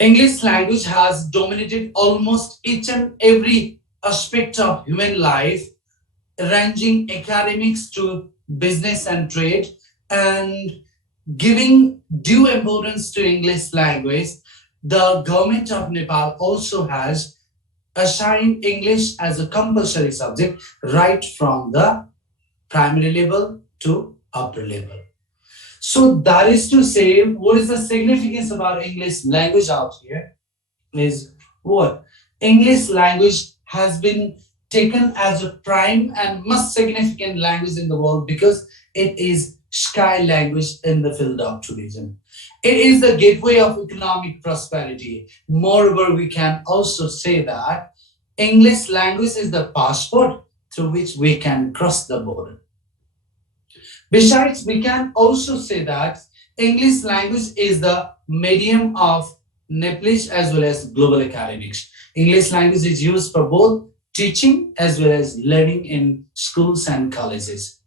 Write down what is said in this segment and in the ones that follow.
English language has dominated almost each and every aspect of human life, ranging academics to business and trade, and giving due importance to English language. The government of Nepal also has assigned English as a compulsory subject right from the primary level to upper level. So that is to say, what is the significance about English language out here is what? English language has been taken as a prime and most significant language in the world because it is sky language in the field of tourism. It is the gateway of economic prosperity. Moreover, we can also say that English language is the passport through which we can cross the border. Besides, we can also say that English language is the medium of Nepalese as well as global academics. English language is used for both teaching as well as learning in schools and colleges.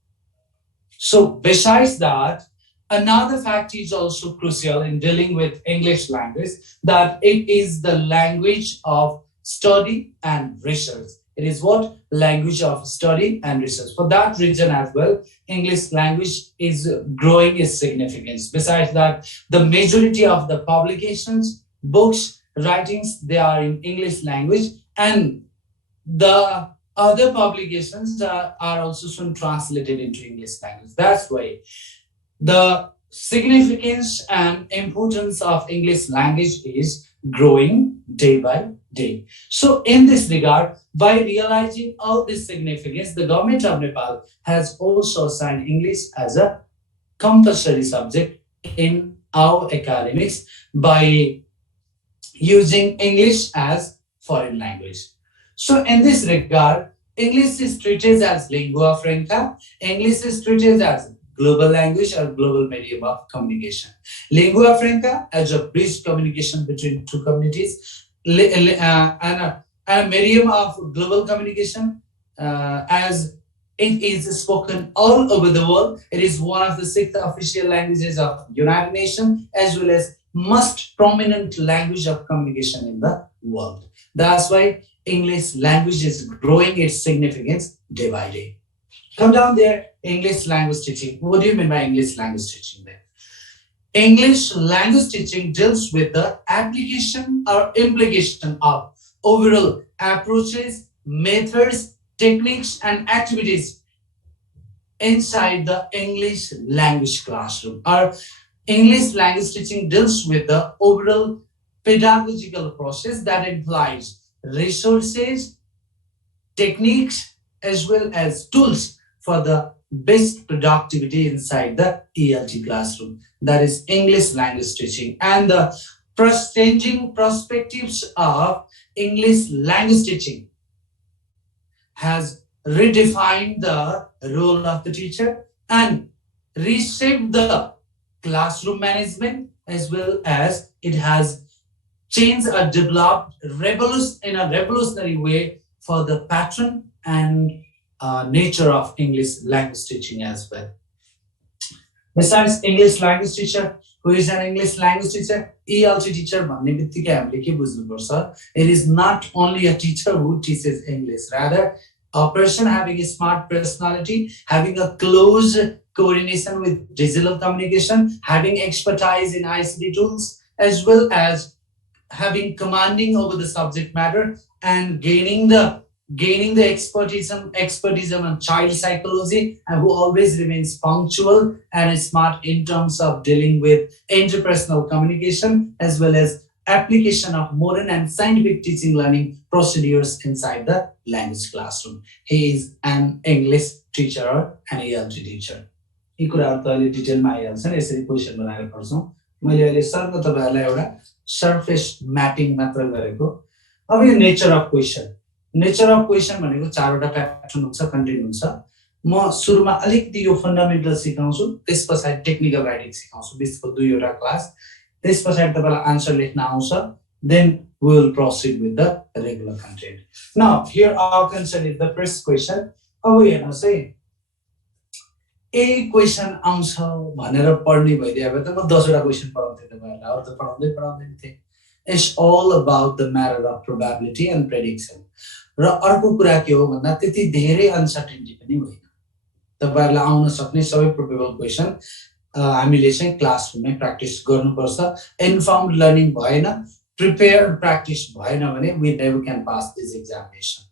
So, besides that, another fact is also crucial in dealing with English language, that it is the language of study and research. It is what? Language of study and research. For that reason as well, English language is growing its significance. Besides that, the majority of the publications, books, writings, they are in English language, and the other publications are also soon translated into English language. That's why the significance and importance of English language is growing day by day. So, in this regard, by realizing all this significance, the government of Nepal has also assigned English as a compulsory subject in our academics by using English as foreign language. So, in this regard, English is treated as lingua franca. English is treated as global language or global medium of communication. Lingua franca as a bridge communication between two communities, and a medium of global communication as it is spoken all over the world. It is one of the six official languages of United Nations as well as most prominent language of communication in the world. That's why English language is growing its significance day by day. Come down there, English language teaching. What do you mean by English language teaching there? English language teaching deals with the application or implication of overall approaches, methods, techniques, and activities inside the English language classroom. Our English language teaching deals with the overall pedagogical process that implies resources, techniques, as well as tools for the best productivity inside the ELT classroom. That is English language teaching. And the changing perspectives of English language teaching has redefined the role of the teacher and reshaped the classroom management, as well as it has changed or developed in a revolutionary way for the pattern and nature of English language teaching as well. Besides English language teacher, who is an English language teacher? ELT teacher भन्ने बित्तिकै हामीले के बुझ्नुपर्छ? It is not only a teacher who teaches English, rather a person having a smart personality, having a close coordination with digital communication, having expertise in ICT tools, as well as having commanding over the subject matter and gaining the expertise on child psychology, and who always remains punctual and smart in terms of dealing with interpersonal communication as well as application of modern and scientific teaching learning procedures inside the language classroom. He is an English teacher or an ELT teacher. यी कुराहरु त अलि डिटेलमा आइहाल्छ नि, यसरी question बनाएर पढ्छौं. मैले अहिले सर्व तपाईहरुलाई एउटा सरफेस म्यापिङ मात्र गरेको. अब यो nature of question. Nature of question भनेको चारवटा प्याटर्न हुन्छ, कन्टेन्ट हुन्छ. म सुरुमा अलिकति यो फन्डामेन्टल सिकाउँछु, त्यसपछि टेक्निकल राइटिङ सिकाउँछु. बिचको दुईवटा क्लास. त्यसपछि तपाईलाई आन्सर लेख्न आउँछ. Then we will proceed with the regular content. Now, here our concern is the first question. अब हेर्नुस् है, ए क्वेशन आउँछ भनेर पढ्ने भइदिए भए त म 10 वटा क्वेशन पढाउँथे तपाईहरुलाई, अरु त पढाउँदैन थिए. It's all about the matter of probability and prediction. र अर्को कुरा के हो भन्दा त्यति धेरै अनसर्टेनिटी पनि होइन तपाईहरुलाई आउन सक्ने सबै प्रोबेबल क्वेशन हामीले चाहिँ क्लासरुममै प्र्याक्टिस गर्नुपर्छ इन्फर्म्ड लर्निङ भएन प्रिपेयर्ड प्र्याक्टिस भएन भने we never can pass this examination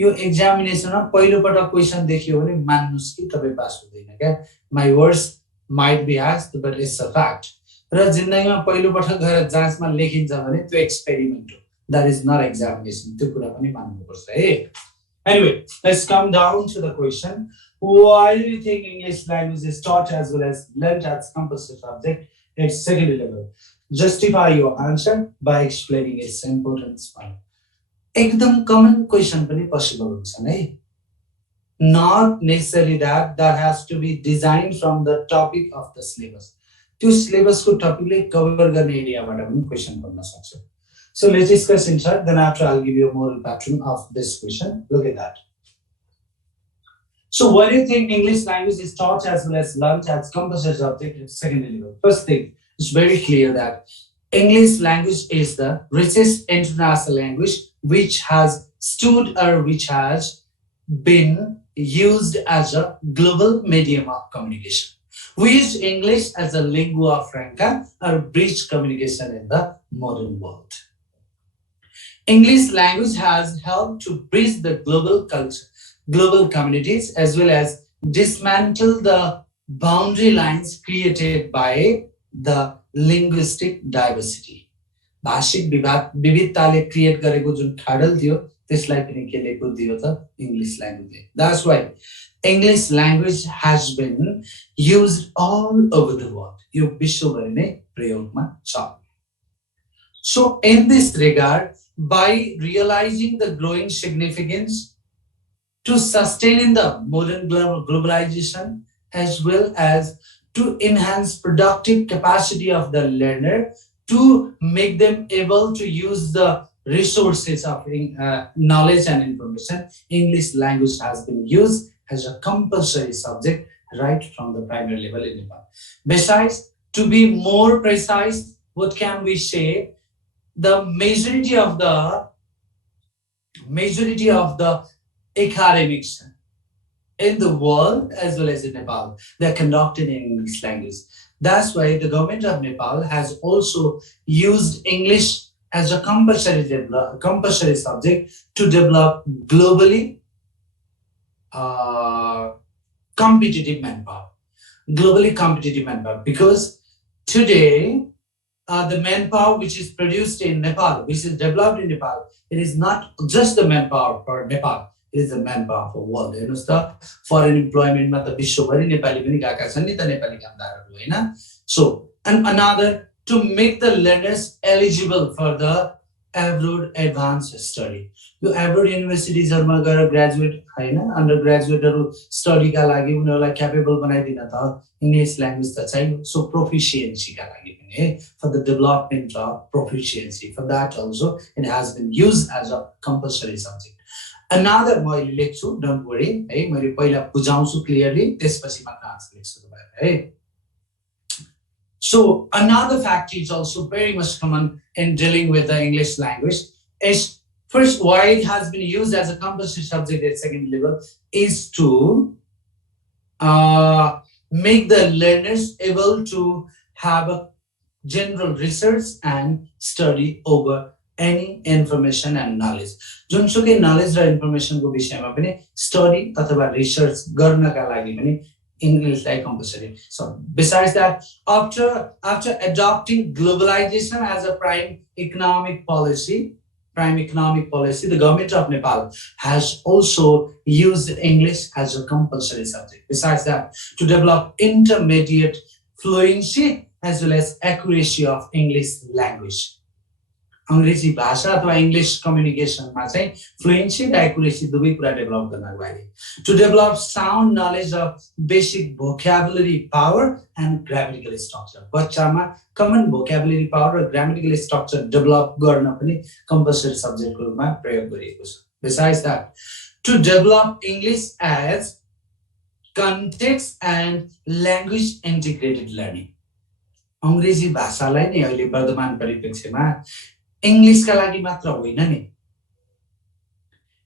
यो एक्जामिनेसनमा पहिलो पटक क्वेशन देखियो भने मान्नुस् कि तपाई पास हुँदैन क्या my words might be harsh but it's a fact र जिन्दगीमा पहिलो पटक गएर जाँचमा लेखिन्छ भने त्यो एक्सपेरिमेन्ट हो that is not examination त्यो कुरा पनि मान्नुपर्छ है anyway let's come down to the question why do you think English language is taught as well as learnt as compulsory subject at secondary level justify your answer by explaining its importance एकदम common question पनि possible हुन्छ है not necessarily that has to be designed from the topic of the syllabus त्यो syllabus को टपिकले cover गर्ने एरियाबाट पनि question गर्न सक्छ So let's discuss inside. Then after I'll give you a moral pattern of this question. Look at that. So why do you think English language is taught as well as learnt as compulsory subject at secondary level? First thing, it's very clear that English language is the richest international language which has stood or which has been used as a global medium of communication. We use English as a lingua franca or bridge communication in the modern world. English language has helped to bridge the global culture, global communities, as well as dismantle the boundary lines created by the linguistic diversity. भाषिक विविधताले create गरेको जुन ठाडल थियो त्यसलाई पनि केले दियो त English ल्याङ्ग्वेजले That's why English language has been used all over the world. यो विश्वभरि नै प्रयोगमा छ. So in this regard, by realizing the growing significance to sustain the modern globalization as well as to enhance productive capacity of the learner to make them able to use the resources of knowledge and information, English language has been used as a compulsory subject right from the primary level in Nepal. Besides, to be more precise, what can we say? The majority of the academics in the world as well as in Nepal, they are conducted in English language. That's why the government of Nepal has also used English as a compulsory subject to develop globally competitive manpower. Globally competitive manpower, because today the manpower which is produced in Nepal, which is developed in Nepal, it is not just the manpower for Nepal, it is the manpower for world. You know, foreign employment ma ta vishwabhari Nepali pani gaka chan ni ta Nepali kamdarharu haina. So, and another, to make the learners eligible for the abroad advanced study. यो abroad universities हरुमा गएर graduate हैन अन्डरग्रेजुएट हरु study का लागि उनीहरुलाई capable बनाइदिन त English language त चाहियो सो प्रोफिसिएन्सी का लागि पनि for the development of proficiency for that also it has been used as a compulsory subject. Another मैले लेख्छु डोन्ट वरी है मैले पहिला बुझाउँछु क्लियरली त्यसपछि मात्र आन्सर लेख्छु तपाईहरुले है. So another fact is also very much common in dealing with the English language is first why it has been used as a compulsory subject at second level is to make the learners able to have a general research and study over any information and knowledge. जुनसुकै knowledge र information को विषयमा पनि study अथवा research गर्नका लागि पनि English like compulsory. So besides that, after adopting globalization as a prime economic policy, the government of Nepal has also used English as a compulsory subject. Besides that, to develop intermediate fluency as well as accuracy of English language. अंग्रेजी भाषा अथवा English communication मा चाहिँ fluency र accuracy दुवै कुरा develop गर्नको लागि to develop sound knowledge of basic vocabulary power and grammatical structure बच्चामा कमन भोक्याबुलरी पावर र ग्रामेटिकल स्ट्रक्चर डेभलप गर्न पनि कम्पल्सरी सब्जेक्टको रूपमा प्रयोग गरिएको छ. Besides that, to develop English as context and language integrated learning. अंग्रेजी भाषालाई नै अहिले वर्तमान परिप्रेक्ष्यमा इङ्ग्लिसका लागि मात्र होइन नि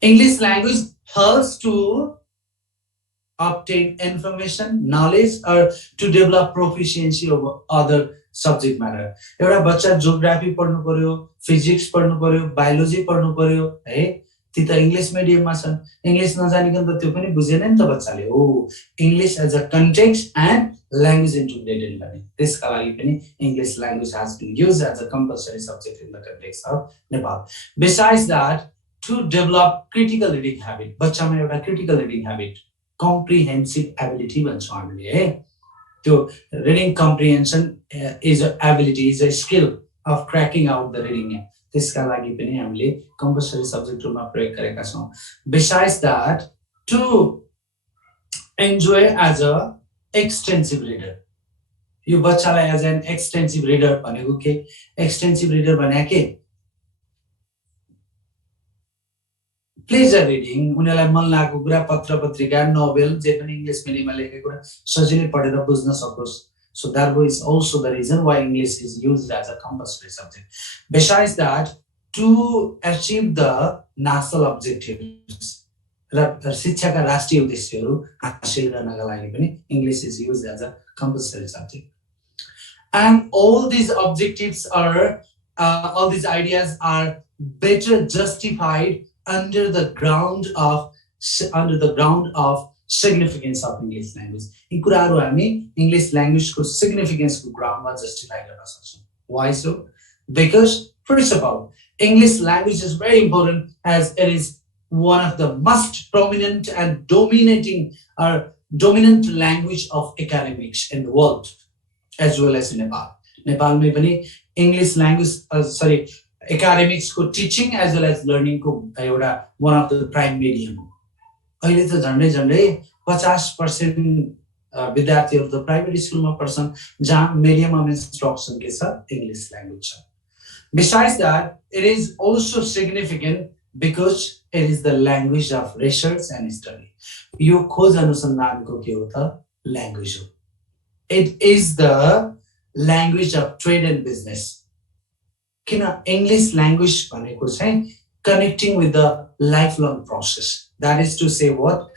English language helps to obtain information, knowledge, or to develop proficiency over other subject matter. एउटा बच्चा जियोग्राफी पढ्नु पर्यो, फिजिक्स पढ्नु पर्यो, बायोलोजी पढ्नु पर्यो है ती त इङ्ग्लिस मिडियममा छन् इङ्ग्लिस नजानिकन त त्यो पनि बुझेन नि त बच्चाले हो English as a context and language integrated गर्ने त्यसका लागि पनि English language has been used as a compulsory subject in the context of Nepal. Besides that, to develop critical reading habit, बच्चामा एउटा critical reading habit, comprehensive ability भन्छौँ हामीले है त्यो reading comprehension is an ability, is a skill of cracking out the reading. त्यसका लागि पनि हामीले compulsory subject रूपमा प्रयोग गरेका छौँ. Besides that, to enjoy as a extensive reader. यो बच्चालाई as an extensive reader भनेको के extensive reader भने के प्लेजर रिडिङ उनीहरूलाई मन लागेको कुरा पत्र पत्रिका नोभेल जे पनि इङ्ग्लिस मिडियममा लेखेको कुरा सजिलै पढेर बुझ्न सकोस् so that is also the reason why English is used as a compulsory subject. Besides that, to achieve the national objectives र शिक्षाका राष्ट्रिय उद्देश्यहरू हासिल गर्नका लागि पनि English is used as a compulsory subject. And all these objectives are all these ideas are better justified under the ground of significance of English language. यी कुराहरू हामी English language को significance को ground मा justify गर्न सक्छौं. Why so? Because first of all, English language is very important as it is one of the most prominent and dominant language of academics in the world as well as in Nepal. Nepal में पनि English language academics को teaching as well as learning को एउटा one of the prime medium हो. अहिले त झन्डै 50% विद्यार्थीहरू त प्राइभेट स्कुलमा पढ्छन् जहाँ medium of instruction के छ English language छ. Besides that, it is also significant because it is the language of research and study. यो खोज अनुसन्धानको के हो त language हो. It is the language of trade and business. किन English language भनेको चाहिँ connecting with the lifelong process. That is to say what?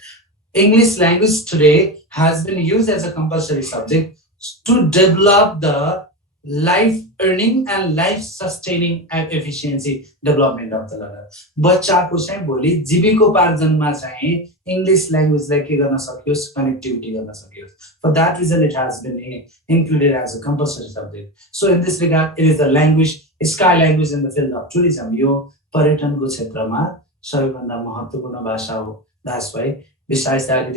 English language today has been used as a compulsory subject to develop the life earning and life sustaining efficiency development of the learner. बच्चाको चाहिँ भोलि जीविकोपार्जनमा चाहिँ English language लाई के गर्न सकियोस् connectivity गर्न सकियोस्. For that reason it has been included as a compulsory subject. So in this regard, it is the language, sky language in the field of tourism. यो पर्यटनको क्षेत्रमा सबैभन्दा महत्त्वपूर्ण भाषा हो. That's why. Besides that,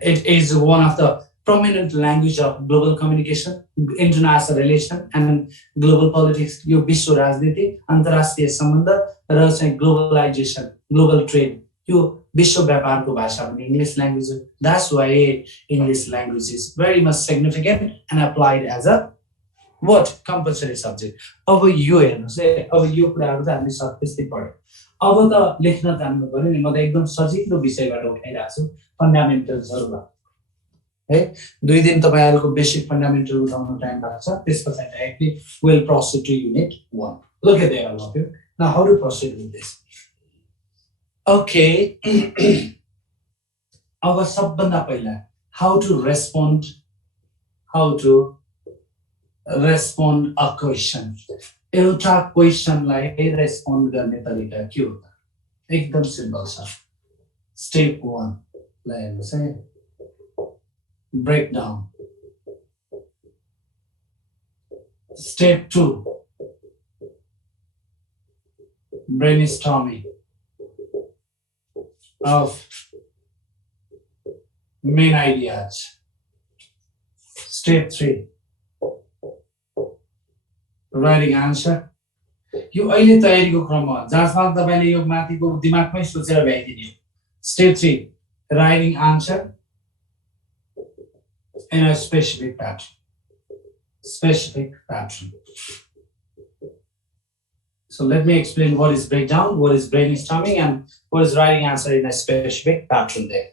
it is one of the prominent language of global communication, international relation, and global politics. यो विश्व राजनीति, अन्तर्राष्ट्रिय सम्बन्ध र चाहिँ globalization, global trade. यो विश्व व्यापारको भाषा पनि English language हो. That's why English language is very much significant and applied as a what compulsory subject. अब यो हेर्नुस् है, अब यो कुराहरु त हामीले सबै पढ्यौं. अब त लेख्न जान्नु पर्यो नि. म त एकदम सजिलो विषयबाट उठाइरहेको छु, फन्डामेन्टल्सहरुबाट है. 2 दिन तपाईहरुको बेसिक फन्डामेन्टल उठाउन टाइम लाग्छ. त्यसपछि directly we'll proceed to unit 1. Look at there, all of you. Now how to proceed with this? Okay. अब सबभन्दा पहिला how to respond a question. एउटा क्वेशनलाई रेस्पोन्ड गर्ने तरिका के हो त? एकदम सिम्पल छ. स्टेप 1 लाई हेर्नुस् है. Break down. Step 2 brainstorming of main ideas. Step 3 writing answer. यो अहिले तयारीको क्रम हो. जहाँसम्म तपाईले यो माथिको दिमागमै सोचेर भ्याइदिने हो. Step 3 writing answer in a specific pattern. So let me explain what is breakdown, what is brainstorming, and what is writing answer in a specific pattern there.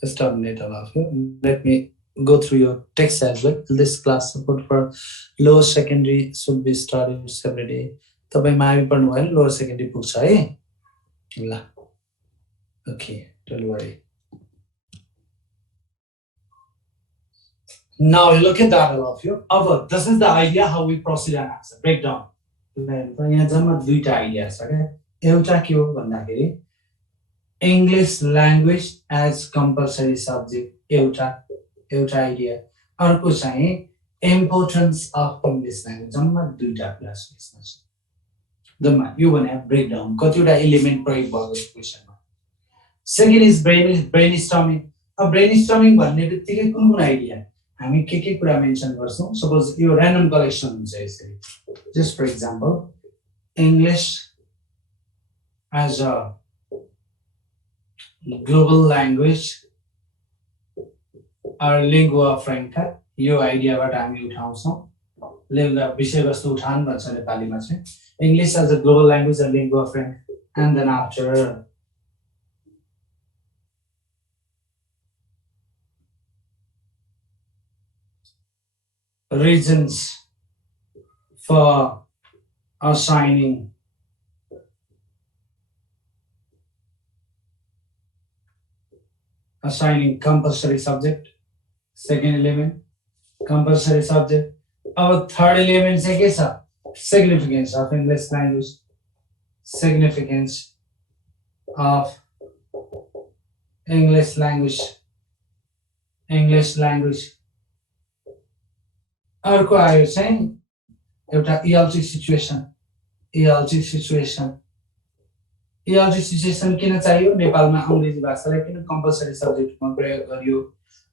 Just terminate all of you. Let me go through your text as well. This class support for lower secondary should be started every day. तपाईँ मावि पढ्नु भयो lower secondary पुग्छ है ल okay don't worry Now look at that all of you. This is the idea how we proceed and answer. Breakdown. यहाँ जम्मा दुईटा आइडिया छ क्या एउटा के हो भन्दाखेरि English language as compulsory subject एउटा आइडिया अर्को चाहिँ importance of English language जम्मा दुईटा क्लास यसमा छ जम्मा यो भने ब्रेकडाउन कतिवटा एलिमेन्ट प्रयोग भएको क्वेशनमा सेकेन्ड इज ब्रेनस्टर्मिङ अब ब्रेनस्टर्मिङ भन्ने बित्तिकै कुन कुन आइडिया हामी के कुरा मेन्सन गर्छौं सपोज यो र्यान्डम कलेक्सन हुन्छ यसरी just for example English as a global language or lingua franca यो आइडियाबाट हामी उठाउँछौं विषयवस्तु उठान भन्छ नेपालीमा चाहिँ English as a global language or lingua franca and then after reasons for assigning compulsory subject second element compulsory subject our third element चाहिँ के छ significance of English language significance of English language अर्को आयो चाहिँ एउटा ELT situation किन चाहियो नेपालमा अंग्रेजी भाषालाई किन कम्पल्सरी सब्जेक्टमा प्रयोग गरियो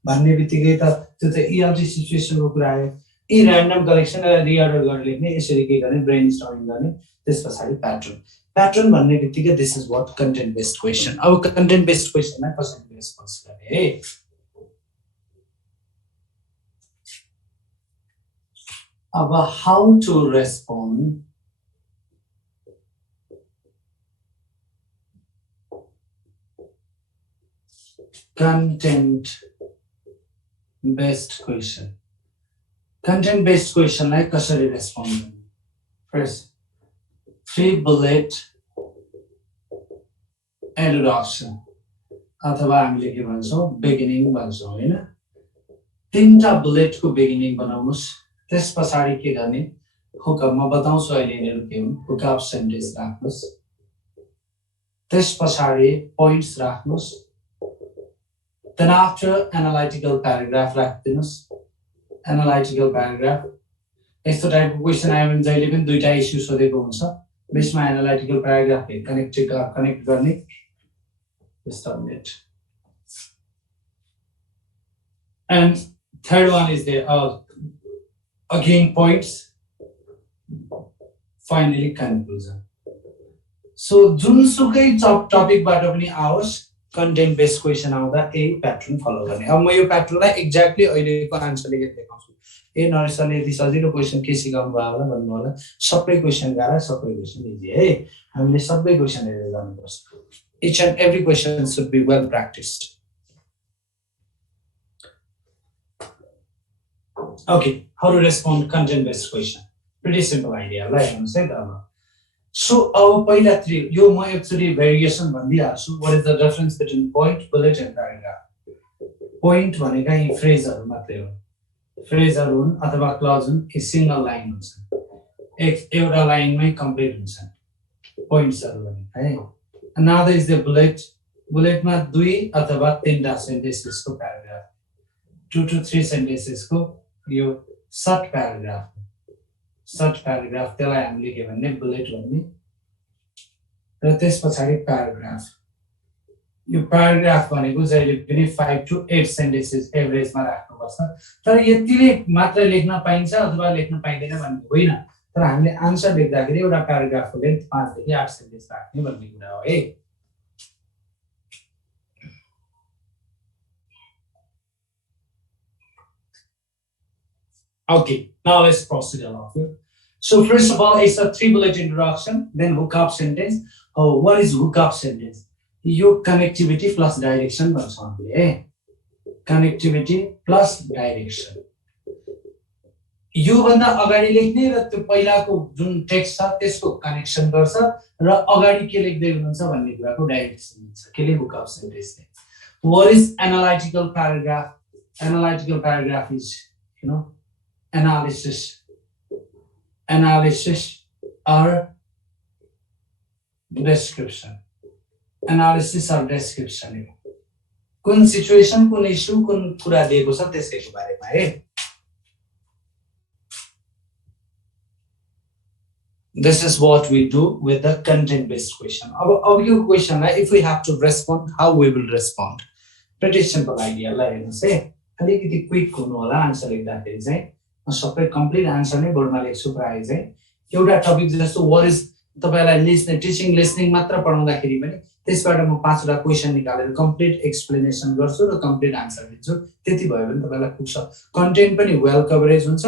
भन्ने बित्तिकै त त्यो चाहिँ ELT सिचुएसनको कुरा आयो यी र्यान्डम कलेक्सनलाई रिअर्डर गरेर लेख्ने यसरी के गर्ने ब्रेनस्टर्मिङ गर्ने त्यसपछि प्याटर्न भन्ने बित्तिकै this is what content based question अब कन्टेन्ट बेस्ड क्वेशनमा कसरी रेस्पोन्स गर्ने अब how to respond content based question like कसरी रेस्पोन्ड गर्ने फर्स्ट 3 bullet introduction अथवा हामीले के भन्छौं बिगिनिङ भन्छौं हैन तीनटा बुलेट को बिगिनिङ बनाउनुस् त्यसपछि के गर्ने हुकअप म बताउँछु अहिले यिनीहरु के हुन् हुकअप सेन्टेन्स राख्नुस् त्यसपछि पोइन्ट्स राख्नुस् then after analytical paragraph राख्दिनुस् analytical paragraph यस्तो टाइपको क्वेशन आयो भने जहिले पनि दुईटा इस्यु सोधेको हुन्छ बेसमा एनालाइटिकल प्याराग्राफ कनेक्ट गर्ने submit and third one is there again points finally conclusion so जुनसुकै टपिक बाट पनि आओस् content based question आउँदा ए प्याटर्न फलो गर्ने अब म यो प्याटर्नलाई एक्ज्याक्टली अहिलेको आन्सर लेखेर देखाउँछु ए नरेशले यदि सजिलो क्वेशन के सिकाउनु भयो होला भन्नु होला सबै क्वेशन गाह्रो सबै क्वेशन इजी है हामीले सबै क्वेशन हेरेर जानुपर्छ each and every question should be well practiced okay how to respond content based question pretty simple idea like हेर्नुस् है त अब so अब पहिला 3 यो म एक्चुअली भेरिएसन भन्दिहाल्छु what is the difference between point bullet and paragraph point भनेका यी फ्रेजहरु मात्रै हो फ्रेजहरु हुन् अथवा क्लज हुन् कि सिंगल लाइन हुन्छ एउटा लाइनमै कम्प्लिट हुन्छ पोइन्ट्सहरु भने है another is the bullet मा 2 अथवा 3टा सेन्टेन्सेसको प्याराग्राफ 2 to 3 सेन्टेन्सेसको यो सर्ट प्याराग्राफ त्यसलाई हामीले के भन्ने बुलेट भन्ने र त्यसपछि प्याराग्राफ यो प्याराग्राफ भनेको जहिले पनि 5 to 8 सेन्टेन्सेस एभरेजमा राख्नुपर्छ तर यतिले मात्र लेख्न पाइन्छ अथवा लेख्न पाइदैन भन्ने होइन तर हामीले आन्सर लेख्दाखेरि एउटा प्याराग्राफको लेन्थ 5 देखि 8 सेन्टेन्स राख्ने भन्ने कुरा हो है Okay, now let's proceed along. So first of all, it's a 3 bullet introduction, then hookup sentence. Oh, what is hookup sentence? Your connectivity plus direction भन्छ हामीले connectivity plus direction. यो भन्दा अगाडि लेख्ने र त्यो पहिलाको जुन टेक्स्ट छ त्यसको कनेक्सन गर्छ र अगाडि के लेख्दै हुनुहुन्छ भन्ने कुराको डाइरेक्सन दिन्छ केले बुक अफ सेन्टेन्स ने what is analytical paragraph is analysis or description कुन सिचुएसन कुन इशु कुन कुरा दिएको छ त्यसको बारेमा है This is what we do with the content-based question. Of your question, if we have to respond, how we will respond? Pretty simple idea. Like say, अलिकति quick हुनु होला आन्सर लेख्दाखेरि चाहिँ सबै कम्प्लिट आन्सर नै बोर्डमा लेख्छु प्राय चाहिँ एउटा टपिक जस्तो what is तपाईलाई लिस्निङ टिचिङ लिस्निङ मात्र पढाउँदाखेरि पनि त्यसबाट म 5 वटा क्वेशन निकालेर कम्प्लिट एक्सप्लेनेसन गर्छु र कम्प्लिट आन्सर दिन्छु त्यति भयो भने तपाईलाई पुग्छ कन्टेन्ट पनि वेल कभरेज हुन्छ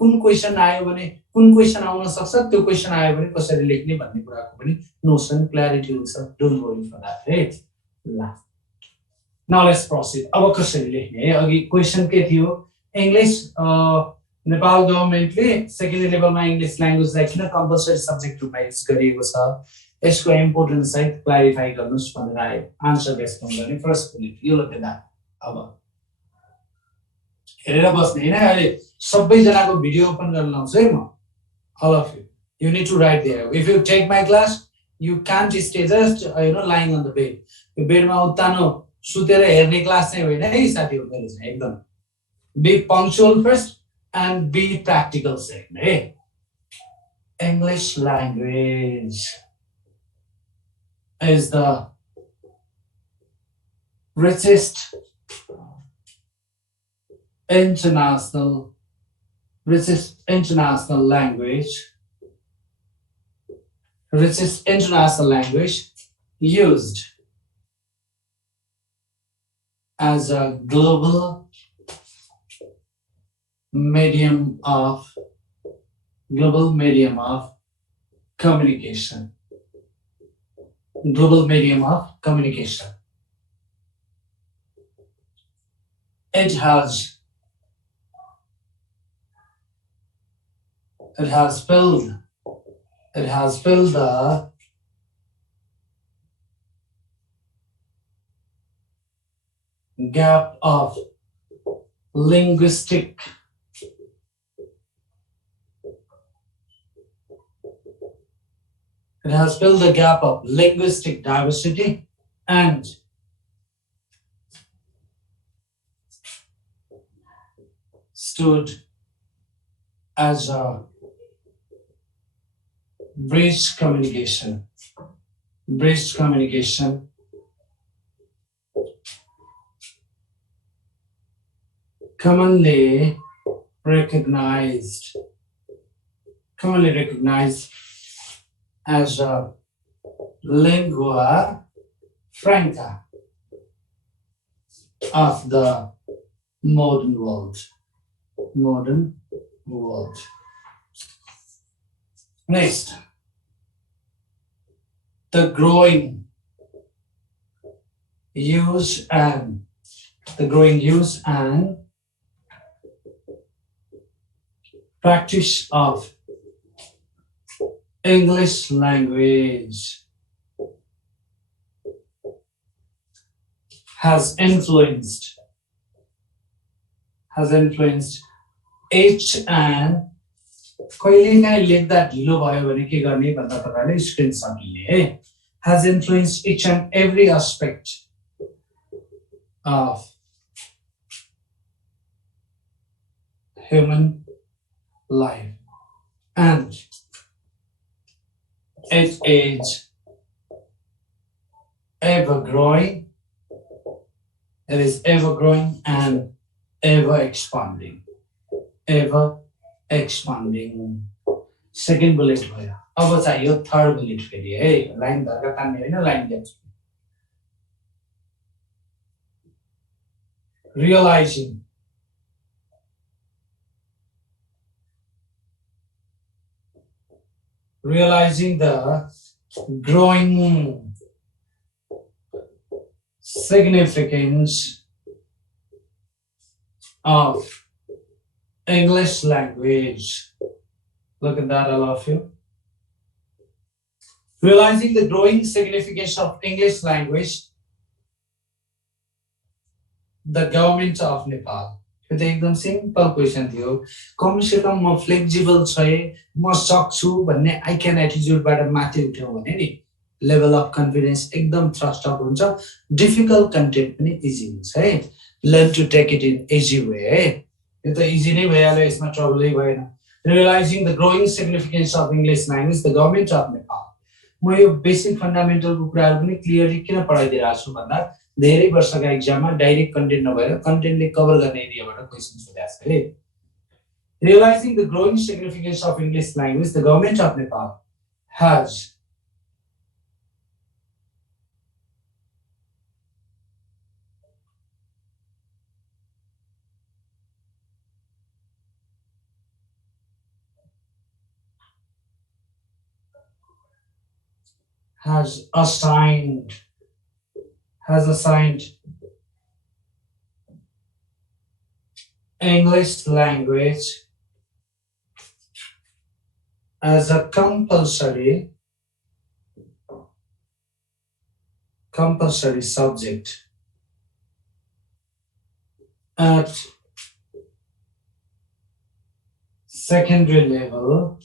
कुन क्वेशन आयो भने कुन क्वेशन आउन सक्छ त्यो क्वेशन आयो भने कसरी लेख्ने भन्ने कुराको पनि नोसन क्ल्यारिटी हुन्छ don't worry for that right ल नाउ लेट्स प्रोसीड अब कसरी लेख्ने है अघि क्वेशन के थियो इंग्लिश नेपाल गभर्नमेन्टले सेकेन्डरी लेभलमा इंग्लिश ल्याङ्ग्वेजलाई किन कम्पल्सरी सब्जेक्ट रूपमा युज गरिएको छ यसको इम्पोर्टेन्स सहित क्ल्यारिफाई गर्नुस् भनेर आयो आन्सर रेस्पोन्ड गर्ने फर्स्ट बुलेट यो लेख्दा अब हेरेर बस्ने हैन अहिले सबै जनाको भिडियो ओपन गर्न लाउँछु है म all of you need to write there if you take my class you can't stay just lying on the bed यो बेडमा उत्तानो सुतेर हेर्ने क्लास चाहिँ होइन है साथीहरु मेरो चाहिँ एकदम be punctual first and be practical second hey English language is the richest international language used as a global medium of communication. It has filled the gap of linguistic diversity and stood as a bridge communication commonly recognized as a lingua franca of the modern world. Next, the growing use and practice of English language has influenced each and कहिलेकाहीँ लेख्दा ढिलो भयो भने के गर्ने भन्दा तपाईले screenshot लिने है has influenced each and every aspect of human life and it is ever growing and ever expanding second bullet भयो अब चाहियो थर्ड बुलेट फेरि है लाइन धर्का तान्ने हैन लाइन दिन्छु realizing the growing significance of English language. Look at that, all of you. Realizing the growing significance of English language, the government of Nepal. यो त एकदम सिम्पल क्वेसन थियो. कम से कम म फ्लेक्सिबल छे, म सक्छु भन्ने आई क्यान एटिट्युडबाट माथि उठ्यो भने नि लेभल अफ कन्फिडेन्स एकदम थ्रस्ट अप हुन्छ. डिफिकल्ट कन्टेन्ट पनि इजी हुन्छ है. Learn to take it in easy way है. यो त इजी नै भइहाल्यो, यसमा ट्रबलै भएन. Realizing the growing significance of English language, the government of Nepal. म यो बेसिक फन्डामेन्टलको कुराहरु पनि क्लियरली किन पढाइदिरहेको छु भन्दा धेरै वर्षका एक्जाममा डाइरेक्ट कन्टेन्ट नभएर कन्टेन्टले कभर गर्ने एरियाबाट क्वेशन्स सोधेको छ है. Realizing the growing significance of English language, the government of Nepal has assigned English language as a compulsory subject at secondary level,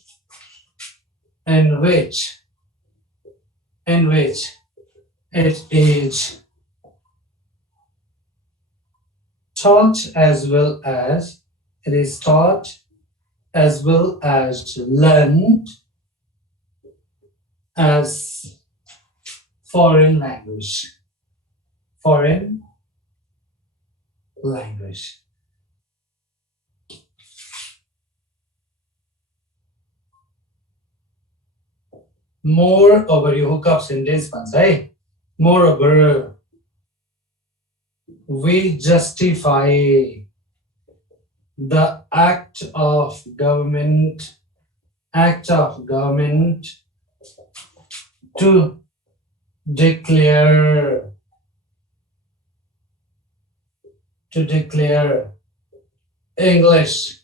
in which it is taught as well as learned as foreign language. Moreover, you hook up sentence ones, right? Moreover, we justify the act of government to declare English.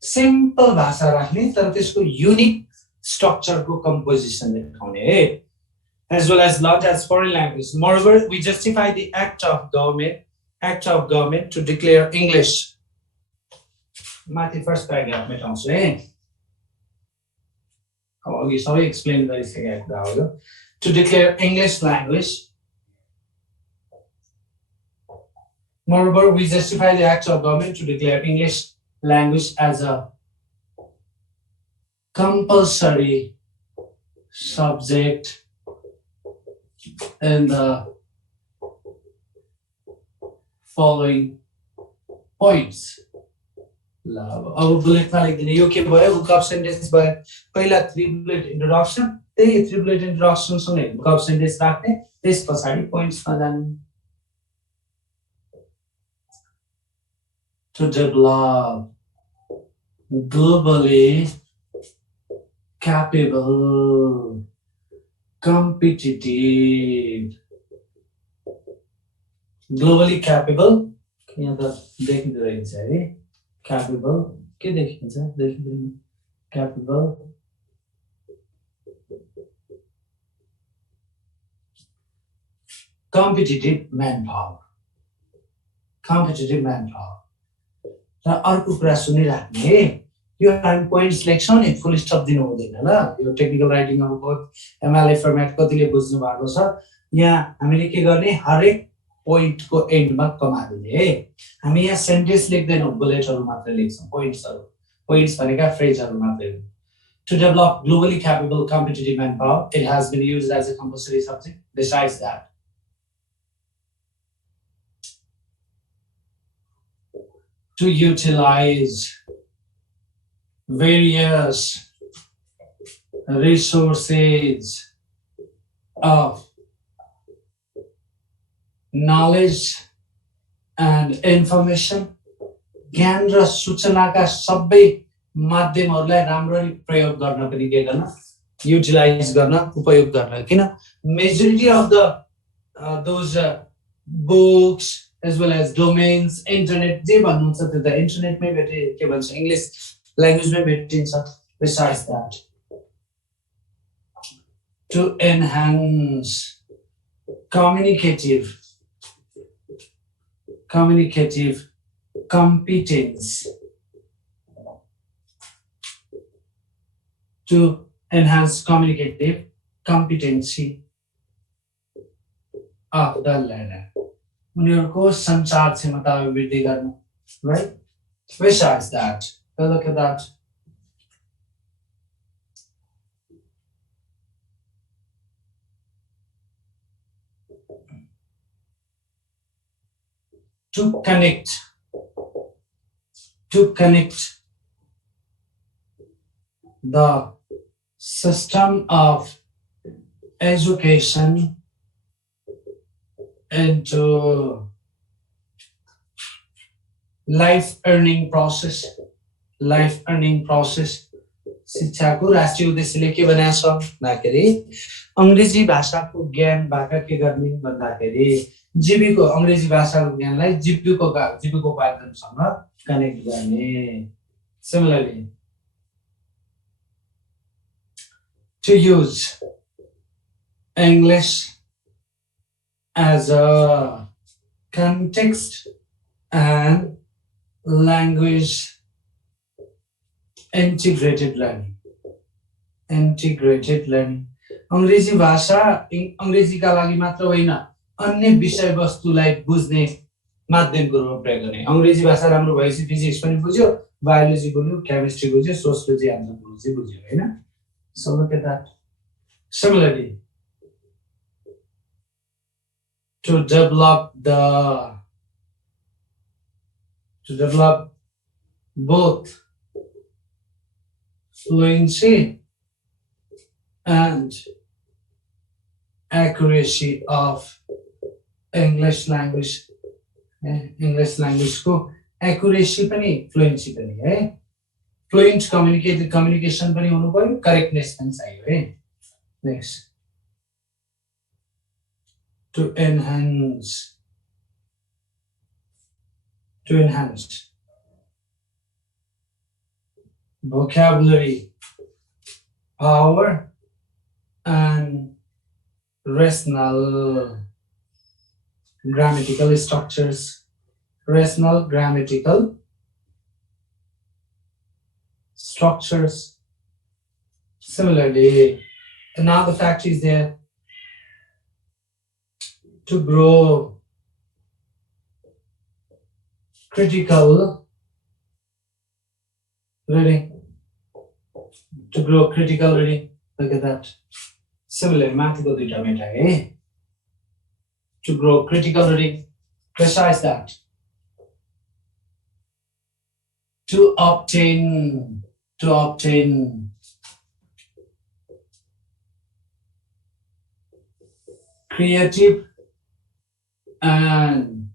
Simple भाषा राख्ने तर त्यसको unique structure को composition देखाउने, as well as learned as foreign language. Moreover, we justify the act of government to declare English. माथि first paragraph मेटाउँछु है. अब अघि सबै एक्सप्लेन गरिसकेको कुरा हो. To declare English language. Moreover, we justify the act of government to declare English language as a compulsory subject in the following points. अब बुलेटमा लेख्दिने यो के भयो, बुक अफ सेन्टेन्स भयो. पहिला 3 बुलेट इन्ट्रोडक्सन, त्यही 3 बुलेट इन्ट्रोडक्सन सँगै बुक अफ सेन्टेन्स राख्ने, त्यस पछाडी पोइन्ट्समा जाने. To develop globally capable, competitive, globally capable. यहाँ त देखिँदो रहेछ है. Capable के देखिन्छ, देखिँदैन. Capable competitive manpower. र अर्को कुरा सुनिराख्ने है. यो हामी पोइन्ट्स लेख्छौं नि, फुल स्टप दिनु हुँदैन ल. यो टेक्निकल राइटिङ अब एमएलए फर्मेट कतिले बुझ्नु भएको छ. यहाँ हामीले के गर्ने, हरेक पोइन्टको एन्डमा कमा दिने है. हामी यहाँ सेन्टेन्स लेख्दैनौं, बुलेटहरु मात्र लेख्छौं. पोइन्ट्स भनेका फ्रेजहरु मात्र. To develop globally capable, competitive manpower, it has been used as a compulsory subject. Besides that, to utilize various resources of knowledge and information, ज्ञान र सूचनाका सबै माध्यमहरुलाई राम्ररी प्रयोग गर्न पनि के गर्न, युटिलाइज गर्न, उपयोग गर्न. किन majority of the those books as well as domains, internet, जे भन्नुहुन्छ त्यो त इन्टरनेटमै भेटे के भन्छ इंग्लिश ल्याङ्ग्वेजमै भेटिन्छ. Besides that, to enhance communicative competence, to enhance communicative competency of the learner. उनीहरुको संचार क्षमता वृद्धि गर्न, right? Besides that, look at that. To connect the system of education into life earning process. शिक्षाको राष्ट्रिय उद्देश्यले के भनेको छ भन्दाखेरि अंग्रेजी भाषाको ज्ञानबाट के गर्ने भन्दाखेरि जीविको अंग्रेजी भाषाको ज्ञानलाई जीविकोपार्जनसँग कनेक्ट गर्ने. Similarly, to use English as a context and language integrated learning. अंग्रेजी भाषा अंग्रेजीका लागि मात्र होइन अन्य विषयवस्तुलाई बुझ्ने माध्यमको रूपमा प्रयोग गर्ने. अंग्रेजी भाषा राम्रो भएपछि फिजिक्स पनि बुझ्यो, बायोलोजी बुझ्यो, केमिस्ट्री बुझ्यो, सोशियोलोजी एन्थ्रोपोलोजी बुझ्यो हैन. So look at that. Similarly, to develop both fluency and accuracy of English language. English language को accuracy पनि fluency पनि है. Fluent communication पनि हुनु पर्यो, correctness पनि चाहियो है. Next, to enhance vocabulary power and rational grammatical structures. Similarly, another factor is there to grow critical reading. Look at that. Similarly, mathematical data, to grow critical reading. Besides that, to obtain creative and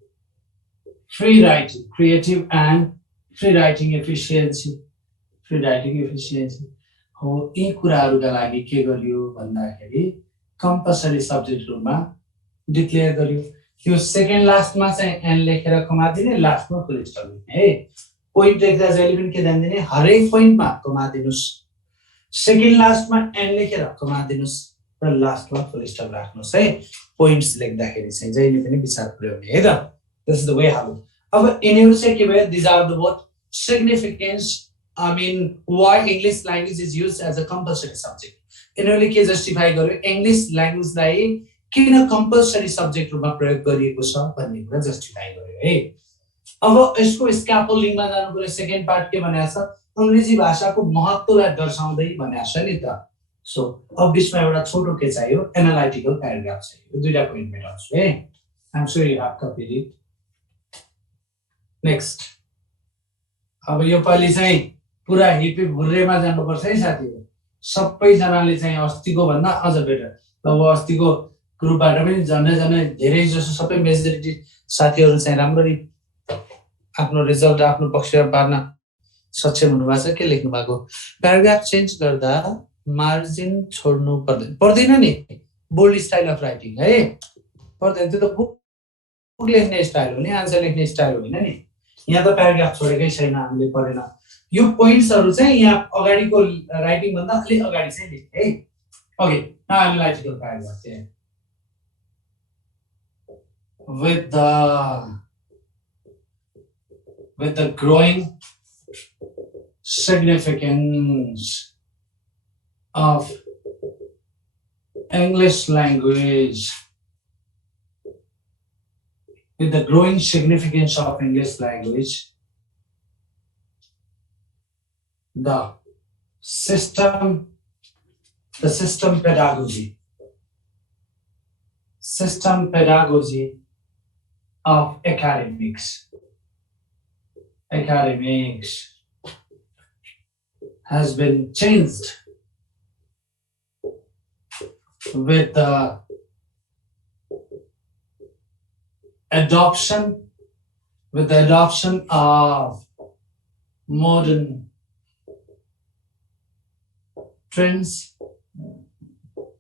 free writing efficiency. हो यी कुराहरुका लागि के गरियो भन्दाखेरि compulsory subject रूपमा declare गरियो. त्यो second लास्टमा चाहिँ एन लेखेर कमा दिने, लास्टमा फुल स्टप दिने है. पोइन्ट लेख्दा जहिले पनि के ध्यान दिने, हरेक पोइन्टमा कमा दिनुस्, सेकेन्ड लास्टमा एन लेखेर कमा दिनुस् र लास्टमा फुल स्टप राख्नुस् है. पोइन्ट्स लेख्दाखेरि चाहिँ जहिले पनि विचार पुर्याउने है त. This is the way how. अब यिनीहरु चाहिँ के भयो, this are the both significance, I mean why English language is used as a compulsory subject. यिनीहरुले के जस्टिफाई गर्यो, इंग्लिश ल्याङ्ग्वेजलाई किन कम्पलसरी सब्जेक्ट रूपमा प्रयोग गरिएको छ भन्ने कुरा जस्टिफाई गर्यो है. अब यसको स्क्याफोल्डिङमा जानु पर्यो. सेकेन्ड पार्ट के भनेको छ, अंग्रेजी भाषाको महत्त्वलाई दर्शाउँदै भनेको छ नि त. सो अब बिचमा एउटा छोटो के चाहियो, एनालाइटिकल प्याराग्राफ चाहियो. दुईटा पोइन्ट मेटाउँछु है. I am sure you have copied it. Next, अब यो पालि चाहिँ पुरा हिपी भुर्रेमा जानुपर्छ है साथीहरु. सबैजनाले चाहिँ अस्तिको भन्दा अझ बेटर. अब अस्तिको ग्रुपबाट पनि झन्डै धेरै जसो सबै मेजोरिटी साथीहरु चाहिँ राम्ररी आफ्नो रिजल्ट आफ्नो पक्षमा पार्न सक्षम हुनुभएको छ. के लेख्नु भएको, प्याराग्राफ चेन्ज गर्दा मार्जिन छोड्नु पर्दैन नि, बोल्ड स्टाइल अफ राइटिङ है, पर्दैन. त्यो त बुक लेख्ने स्टाइल हो नि आन्सर लेख्ने स्टाइल होइन नि यहाँ त प्याराग्राफ छोडेकै छैन हामीले पढेन यो पोइन्ट्सहरु चाहिँ यहाँ अगाडिको राइटिङ भन्दा अलि अगाडि चाहिँ लेख्ने है okay now I will write the paragraph here with the growing significance of English language with the growing significance of English language the system pedagogy of academics has been changed with the adoption of modern trends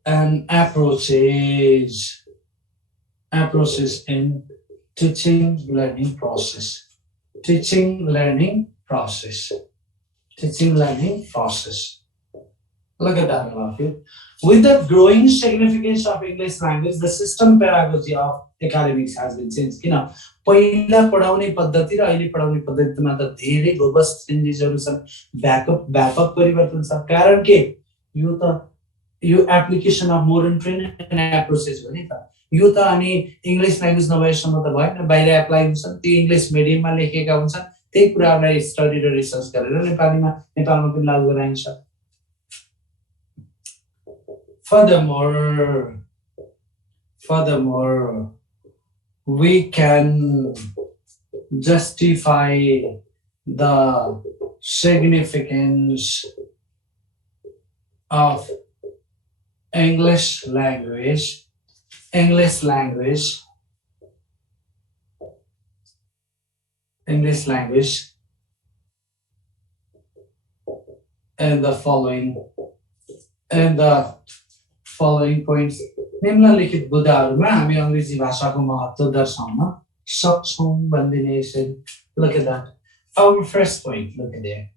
and approaches in teaching learning process. Look at that, all of you. With the growing significance of English language, the system pedagogy of academics has been changed. किन पहिला पढाउने पद्धति र अहिले पढाउने पद्धतिमा त धेरै robust changesहरु छन् व्यापक परिवर्तन छ कारण के यो application of modern trend and approaches हो नि त यो त अनि इंग्लिश ल्याङ्ग्वेज नभएसम्म त भएन बाहिर एप्लाई हुन्छन् त्यो इंग्लिश मिडियममा लेखेका हुन्छन् त्यही कुरालाई स्टडी र रिसर्च गरेर नेपालमा पनि लागू गराइन्छ Furthermore, we can justify the significance of English language and the following points. निम्नलिखित बुदाहरुमा हामी अंग्रेजी भाषाको महत्व दर्शाउन सक्छौं भन्दिने यसरी look at that. Our first point, look at there.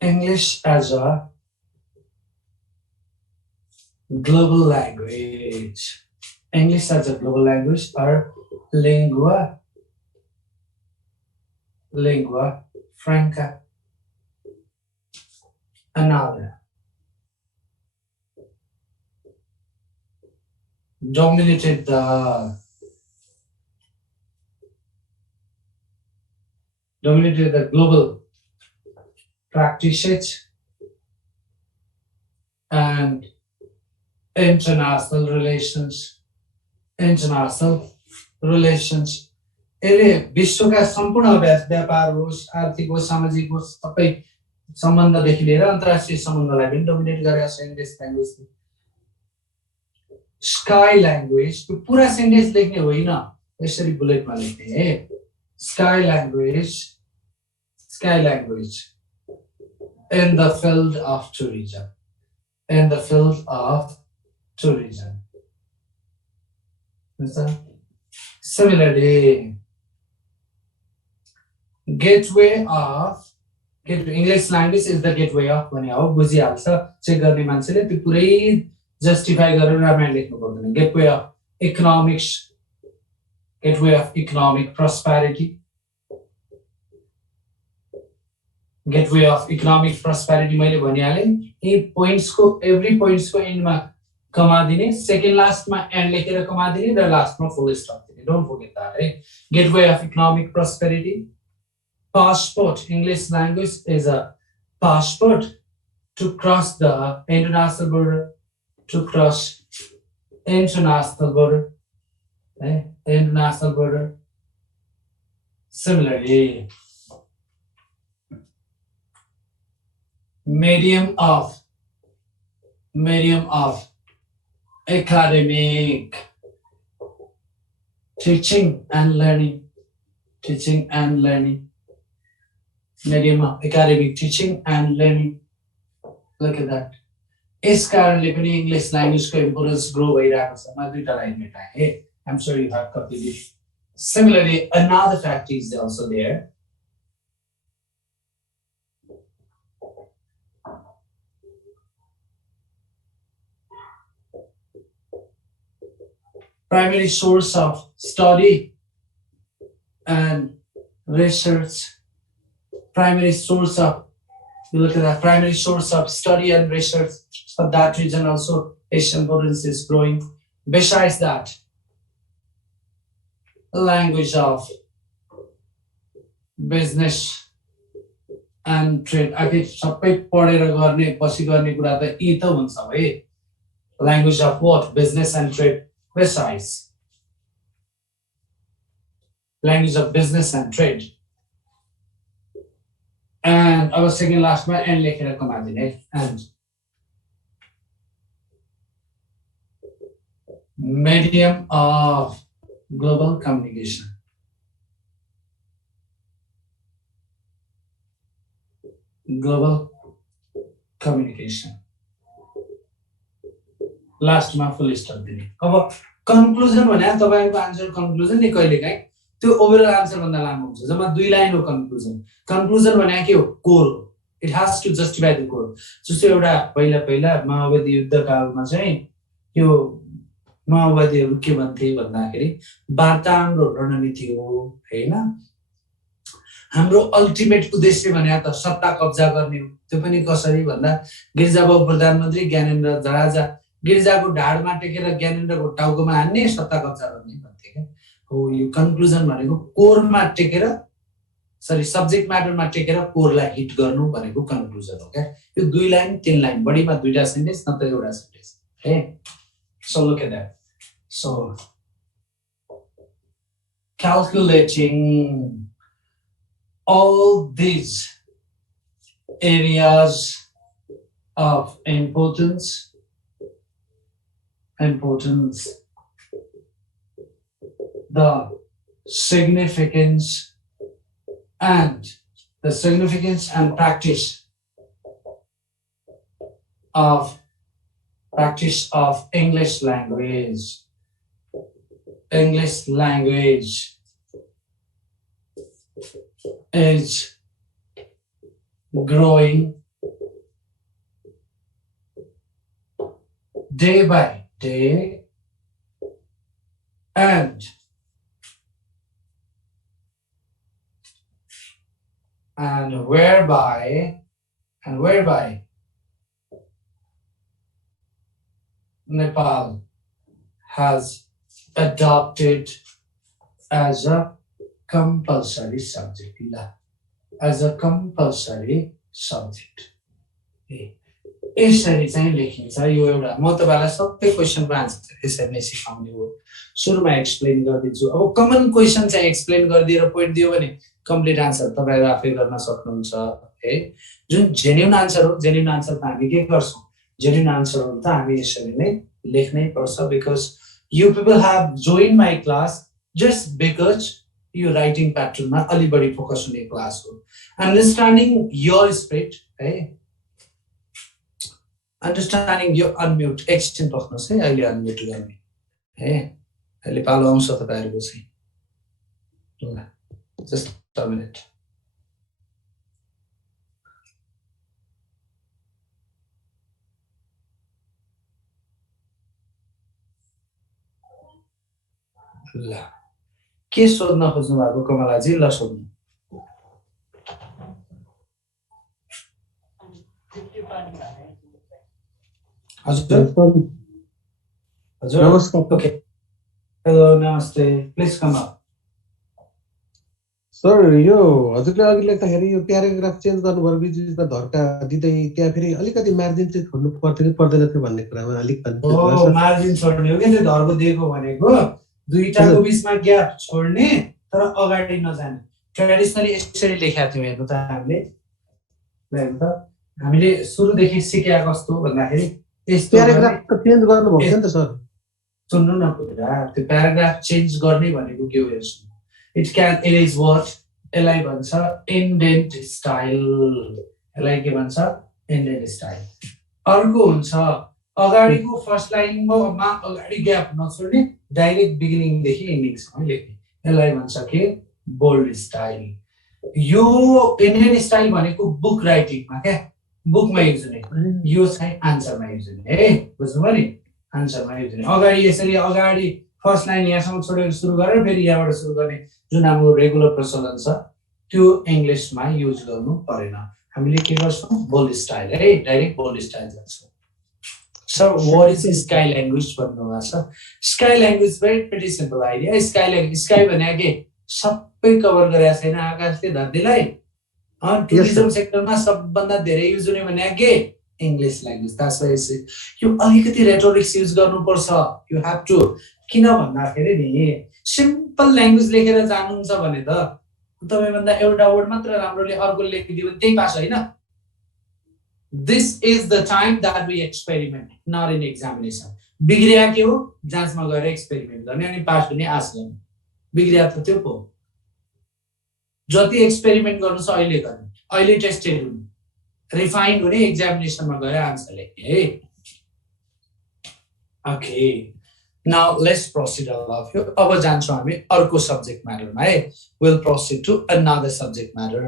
English as a global language. English as a global language or lingua franca. Another dominated the global practices and international relations. यसले विश्वका सम्पूर्ण व्यापार होस् आर्थिक होस् सामाजिक होस् सबै सम्बन्धदेखि लिएर अन्तर्राष्ट्रिय सम्बन्धलाई पनि डोमिनेट गरेको छ इंग्लिश ल्याङ्ग्वेजले स्काई ल्याङ्ग्वेज त्यो पुरा सेन्टेन्स लेख्ने होइन यसरी बुलेटमा लेख्ने है sky language in the field of tourism similarly English language is the gateway of भने हो बुझिहाल्छ चेक गर्ने मान्छेले त्यो पुरै जस्टिफाई गरेर रामायण लेख्नु पर्दैन gateway of economic prosperity मैले भनिहालेँ यी पोइन्ट्सको एभ्री पोइन्ट्सको एन्डमा कमा दिने सेकेन्ड लास्टमा एन्ड लेखेर कमा दिने र लास्टमा फुल स्टप दिने डोन्ट फर्गेट दैट है gateway of economic prosperity. Passport, English language is a passport to cross the international border. Similarly, medium of academic teaching and learning. Medium of academic teaching and learning. Look at that. यस कारणले पनि English ल्याङ्ग्वेजको importance grow भइरहेको छ। म दुईटा line मेटाएँ है। I'm sure you have copied it. Similarly, another fact is also there. Primary source of study and research. Primary source of, you look at that, primary source of study and research. For that reason also, its importance is growing. Besides that, language of business and trade. आखिर सबै पढेर गर्ने पछि गर्ने कुरा त यी त हुन्छ है। Language of what? Business and trade. Besides, language of business and trade. And our second last one, and लेखेर कमादिने and medium of global communication. Global communication. Last मा full stop दिने। अब conclusion भने तपाईहरुको आन्सर conclusion नि कहिलेकाहीँ त्यो overall answer भन्दा लामो हुन्छ। जम्मा 2 लाइन हो conclusion। conclusion भने के हो? Core. It has to justify the core. जस्तो एउटा पहिला माओवादी युद्ध कालमा चाहिँ यो माओवादीहरु के भन्थे भन्दाखेरि वार्ता हाम्रो रणनीति हो हैन। हाम्रो अल्टिमेट उद्देश्य भने त सत्ता कब्जा गर्ने हो। त्यो पनि कसरी भन्दा गिरिजाबाबु प्रधानमन्त्री ज्ञानेन्द्र राजा गिरिजाको ढाडमा टेकेर ज्ञानेन्द्रको टाउकोमा हान्ने सत्ता कब्जा गर्ने भन्थे के हो। यो कन्क्लुजन भनेको कोरमा टेकेर सरी सब्जेक्ट म्याटरमा टेकेर कोरलाई हिट गर्नु भनेको कन्क्लुजन हो के। यो 2 लाइन 3 लाइन बढीमा दुईटा सेन्टेन्स न त एउटा सेन्टेन्स है। So look at that. So calculating all these areas of importance, the significance and practice of English language is growing day by day and whereby Nepal has adopted as a compulsory subject. यसरी चाहिँ लेखिन्छ। यो एउटा म तपाईलाई सबै क्वेशनको answer यसरी नै सिकाउने हो। सुरुमा एक्सप्लेन गर्दिन्छु। अब कमन क्वेशन चाहिँ एक्सप्लेन गरिदिएर पोइन्ट दियो भने कम्प्लिट आन्सर तपाईहरु आफै गर्न सक्नुहुन्छ है। जुन जेन्युइन आन्सर हो, जेन्युइन आन्सर त हामी के गर्छौं? जेन्युइन आन्सर हो त हामी यसरी नै लेख्नै पर्छ। Because you people have join my class just because यो राइटिङ प्याटर्नमा अलि बढी फोकस हुने क्लास हो। अन्डरस्ट्यान्डिङ योर स्पिरिट है। अन्डरस्ट्यान्डिङ यो अनम्युट एकछिन बस्नुहोस् है। अहिले अनम्युट गर्ने है। अहिले पालो आउँछ तपाईहरुको चाहिँ। ल जस्ट अ मिनेट। ल के सोध्न खोज्नु भएको कमलाजी? ल सोध्नु। हजुर नमस्कार। ओके हेलो नमस्ते प्लिज कम अप। सर यो हजुरले अघि लेख्दाखेरि यो प्याराग्राफ चेन्ज गर्नुभयो बिचमा धर्का दिँदै त्यहाँ फेरि अलिकति मार्जिन चाहिँ छोड्नु पर्थ्यो कि पर्दैन थियो भन्ने कुरामा अलिक कन्फ्युज भयो सर। मार्जिन छोड्ने हो कि त्यो धर्को दिएको भनेको दुईटाको बीचमा ग्याप छोड्ने तर अगाडि नजाने। ट्रेडिसनली यसरी लेखेका थियौं हेर्नु त हामीले सुरुदेखि सिके कस्तो भन्दाखेरि यस्तो प्याराग्राफ त चेन्ज गर्नुभएको थियो नि त सर। सुन्नु न कुरा, त्यो प्याराग्राफ चेन्ज गर्ने भनेको के हो हेर्नु। इट इज व्हाट यसलाई भन्छ इन्डेन्ट स्टाइल। यसलाई के भन्छ? इन्डेन्ट स्टाइल। अर्को हुन्छ अगाडिको फर्स्ट लाइनमा अगाडि ग्याप नछोड्ने डाइरेक्ट बिगिनिङदेखि एन्डिङसम्म लेख्ने यसलाई भन्छ के बोल्ड स्टाइल यो इन्डियन स्टाइल भनेको बुक राइटिङमा क्या बुकमा युज हुने यो चाहिँ आन्सरमा युज हुने है बुझ्नुभयो नि आन्सरमा युज हुने अगाडि यसरी अगाडि फर्स्ट लाइन यहाँसम्म छोडेर सुरु गरेर फेरि यहाँबाट सुरु गर्ने जुन हाम्रो रेगुलर प्रचलन छ त्यो इङ्ग्लिसमा युज गर्नु परेन हामीले के गर्छौँ बोल्ड स्टाइल है डाइरेक्ट बोल्ड स्टाइल गर्छौँ sir what is sky language भन्नुभएको छ sky language very simple idea sky भनेको के सबै कभर गरेको छैन आकाशले धरतीलाई टुरिज्म सेक्टरमा सबभन्दा धेरै युज हुने भनेको के इङ्ग्लिस ल्याङ्ग्वेज that's यो अलिकति रेटोरिक्स युज गर्नुपर्छ यु हेभ टु किन भन्दाखेरि नि सिम्पल ल्याङ्ग्वेज लेखेर जानुहुन्छ भने त तपाईभन्दा एउटा वर्ड मात्र राम्रोले अर्को लेखिदियो भने त्यही पास होइन this is the time that we experiment not in examination बिग्रिया के हो जाँचमा गएर एक्सपेरिमेन्ट गर्ने अनि पास हुने आश गर्ने बिग्रिया त त्यो पो जति एक्सपेरिमेन्ट गर्नु छ अहिले गर्ने अहिले टेस्टेड हुने रिफाइन हुने एक्जामिनेसनमा गएर आन्सर लेख्ने है okay now let's proceed all of you अब जान्छौँ हामी अर्को सब्जेक्ट म्याटरमा है will proceed to another subject matter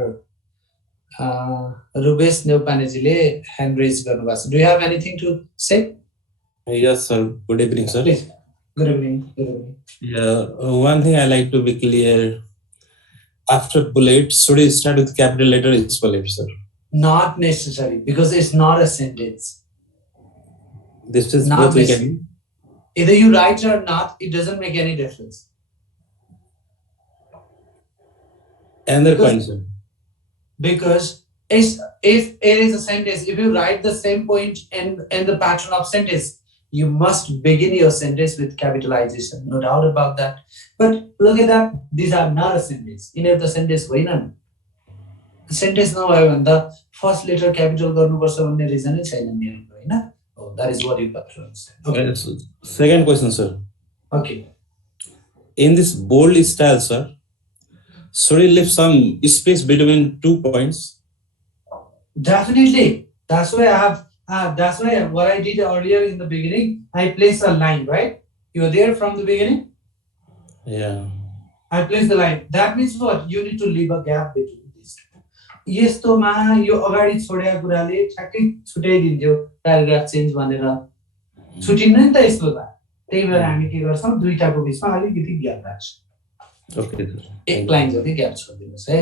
Rubesh नेउपानेजीले ह्यान्ड रेज गर्नुभएको छ do you have anything to say Yes, sir. Good evening, sir. Good evening. Yeah, one thing I like to be clear. After bullet, should we start with capital letter or small letter, sir? Not necessary because it's not a sentence. This is Not both we necessary. can. Either you write or not, it doesn't make any difference. Another Because- point, sir. Because if it is a sentence, if you write the same point in the pattern of sentence, you must begin your sentence with capitalization, no doubt about that. But look at that, these are not a sentence. In the sentence, sentence नभयो भने त first letter capital गर्नुपर्छ भन्ने रिजनै छैन नियमको हैन that is what you have to understand. Okay. Second question, sir. Okay. In this bold style, sir, should we leave some space between 2 points? Definitely. That's why I have. That's why what I did earlier in the beginning, I placed a line, right? You were there from the beginning. Yeah. I placed the line. That means what? You need to leave a gap between these two. यस्तोमा यो अगाडि छोडेको कुराले ठ्याक्कै छुट्याइदिन्थ्यो paragraph change भनेर छुटिन्न नि त यस्तो त त्यही भएर हामी के गर्छौँ दुईटाको बिचमा अलिकति ग्याप राख्छौँ Okay, sir. एक लाइन जति ग्याप छोडिदिनुहोस् है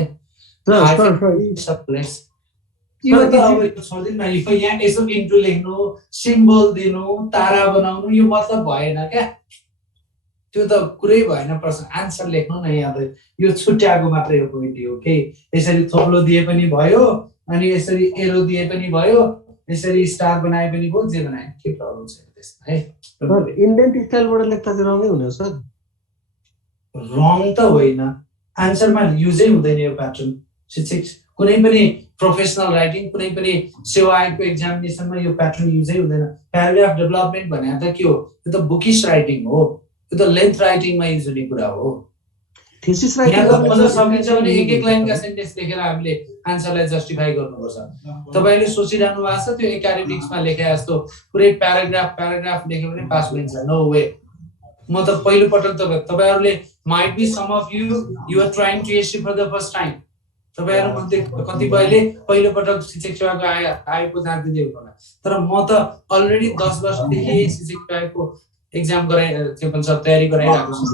यो त अब यो छोडिदिनु न यो यहाँ यसो इन्टु लेख्नु सिम्बल दिनु तारा बनाउनु यो मतलब भएन क्या त्यो त कुरै भएन प्रश्न आन्सर लेख्नु न यहाँ त यो छुट्याएको मात्रै हो पोइन्ट हो के यसरी थोप्लो दिए पनि भयो अनि यसरी एरो दिए पनि भयो यसरी स्टार बनाए पनि भयो जे बनाए के प्रब्लम छैन त्यसमा है इन्डेन्ट स्टाइलबाट लेख्दा चाहिँ रङै हुने सर रङ त होइन आन्सरमा युजै हुँदैन यो प्याटर्न शिक्षक कुनै पनि प्रोफेसनल राइटिङ कुनै पनि सेवा आयोगको एक्जामिनेसनमा यो प्याटर्न युजै हुँदैन प्याराग्राफ डेभलपमेन्ट भनेको त के हो यो त बुकिस राइटिङ हो यो त लेन्थ राइटिङमा युज हुने कुरा हो थीसिस यहाँ राइटिङ त अझ सकिन्छ भने एक लाइनका सेन्टेन्स लेखेर हामीले आन्सरलाई जस्टिफाई गर्नुपर्छ तपाईले सोचिरहनु भएको छ त्यो एकाडेमिक्समा लेखे जस्तो पुरै प्याराग्राफ लेख्यो भने पास हुन्छ नो वे म त पहिलो पटक तपाईहरुले might be some of you are trying to ace for the first time तपाईहरु मध्ये कतिपयले पहिलो पटक शिक्षक सेवाको आएको जान्दै होला तर म त अलरेडी 10 वर्षदेखि शिक्षक सेवाको एक्जाम गराइ के भन्छ तयारी गराइरहेको छु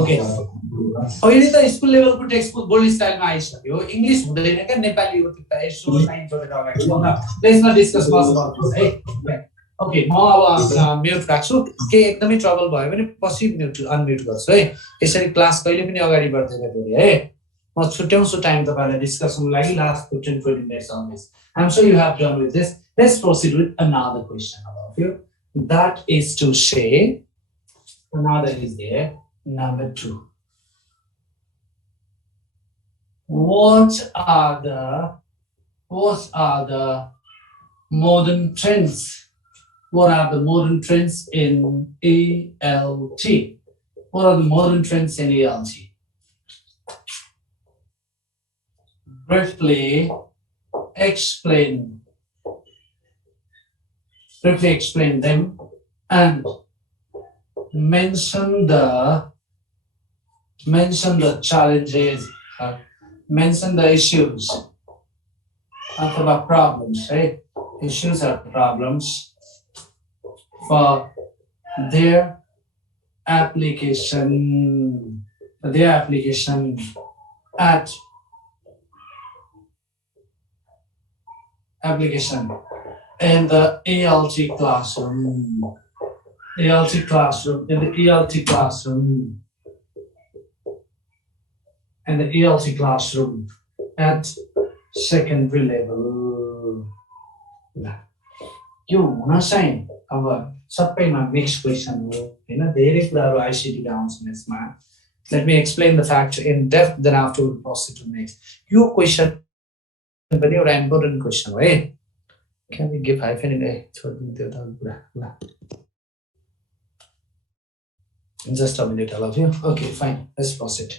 ओके अहिले त स्कुल लेभलको टेक्स्टबुक बोल्ड स्टाइलमा आइसक्यो इंग्लिश हुँदैन क्या नेपाली हो त्यो यसो साइन गरेर अगाडि let's not discuss much about this है ओके म अब म्युट राख्छु के एकदमै ट्रबल भयो भने पछि म्युट अनम्युट गर्छु है यसरी क्लास कहिले पनि अगाडि बढ्दैन फेरि है म छुट्याउँछु टाइम तपाईहरुलाई डिस्कसनको लागि last 15-20 minutes on this I'm sure you have done with this let's proceed with another question about you that is to say another is there number 2 what are the modern trends what are the modern trends in ELT what are the modern trends in ELT briefly explain briefly explain them, and mention the challenges, mention the issues or problems, right? Issues or problems for their application, at application in the ELT classroom. In the ELT classroom, at secondary level. यो हुन चाहिँ अब सबैमा mix question हो हैन, धेरै कुराहरु ICT का आउँछन् यसमा. Let me explain the fact in depth, then after we proceed to next. यो क्वेसन पनि एउटा इम्पोर्टेन्ट क्वेसन हो है. Can we give hyphen in a छोड्दिनु त्यो त कुरा ल. Just a minute, all of you. Okay, fine. Let's proceed.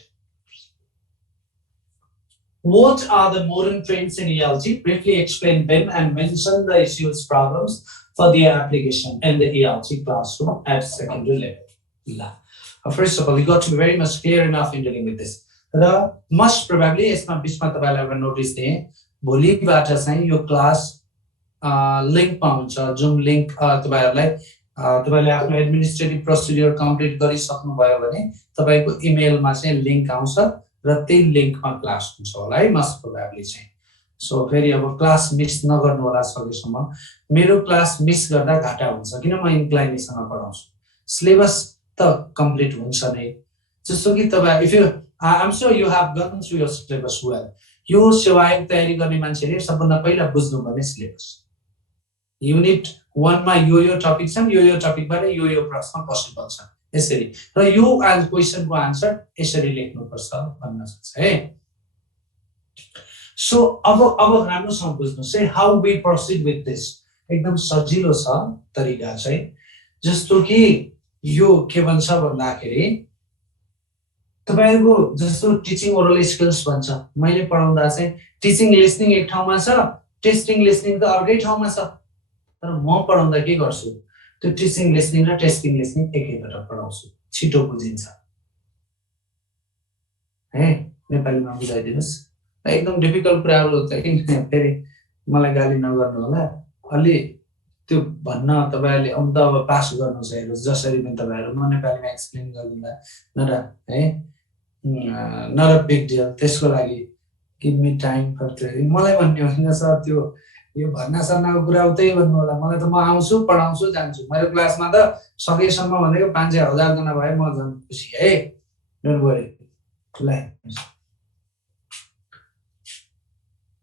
What are the modern trends in ELT? Briefly explain them and mention the issues, problems for the application in the ELT classroom at secondary level. First of all, you got to be very much clear enough in dealing with this. The most probably, यसमा बिचमा तपाईलाई एउटा notice दिए, भोलिबाट चाहिँ यो class link पाउँछ, zoom link तपाईहरुलाई तपाईले आफ्नो एडमिनिस्ट्रेटिभ प्रोसिडियर कम्प्लिट गरिसक्नु भयो भने तपाईको इमेलमा चाहिँ लिंक आउँछ र त्यही लिंकमा क्लास हुन्छ होला है, मोस्ट प्रोबेबली चाहिँ. सो फेरि अब क्लास मिस नगर्नु होला सकेसम्म. मेरो क्लास मिस गर्दा घाटा हुन्छ किन म इन्क्लाइनेसनमा पढाउँछु. सिलेबस त कम्प्लिट हुन्छ नै. जस्तो कि तपाई if you I'm sure you have gone through your syllabus well. यो सेवायक तयारी गर्ने मान्छेले सबभन्दा पहिला बुझ्नु पर्ने सिलेबस. युनिट 1 मा यो टपिक छन्, यो टपिकबाट यो प्रश्न पोसिबल छ यसरी, र यो क्वेशनको आन्सर यसरी लेख्नु पर्छ भन्न सक्छ है. सो अब राम्रोसँग बुझ्नुस् है, how we proceed with this. एकदम सजिलो छ तरिका चाहिँ. जस्तो कि यो के भन्छ भन्दाखेरि तपाईहरुको जस्तो टिचिङ ओरल स्किल्स भन्छ, मैले पढाउँदा चाहिँ टिचिङ लिसनिङ एक ठाउँमा छ, टेस्टिङ लिसनिङ त अर्कै ठाउँमा छ. तर म पढाउँदा के गर्छु, त्यो टिचिङ लिसनिङ र टेस्टिङ लिसनिङ एकैबाट पढाउँछु, छिटो बुझिन्छ है. नेपालीमा बुझाइदिनुस्. एकदम डिफिकल्ट कुराहरु चाहिँ फेरि मलाई गाली नगर्नु होला, अलि त्यो भन्न तपाईहरुले अन्त अब पास गर्नु चाहिँ जसरी पनि तपाईहरु म नेपालीमा एक्सप्लेन गर्दिनँ न है, not a big deal. त्यसको लागि give me time for training. मलाई भन्ने होइन सर, त्यो यो भन्न सर्नको कुरा उतै भन्नु होला. मलाई त म आउँछु, पढाउँछु, जान्छु. मेरो क्लासमा त सकेसम्म भनेको 5,000 जना भए म झन् खुसी है. Don't worry.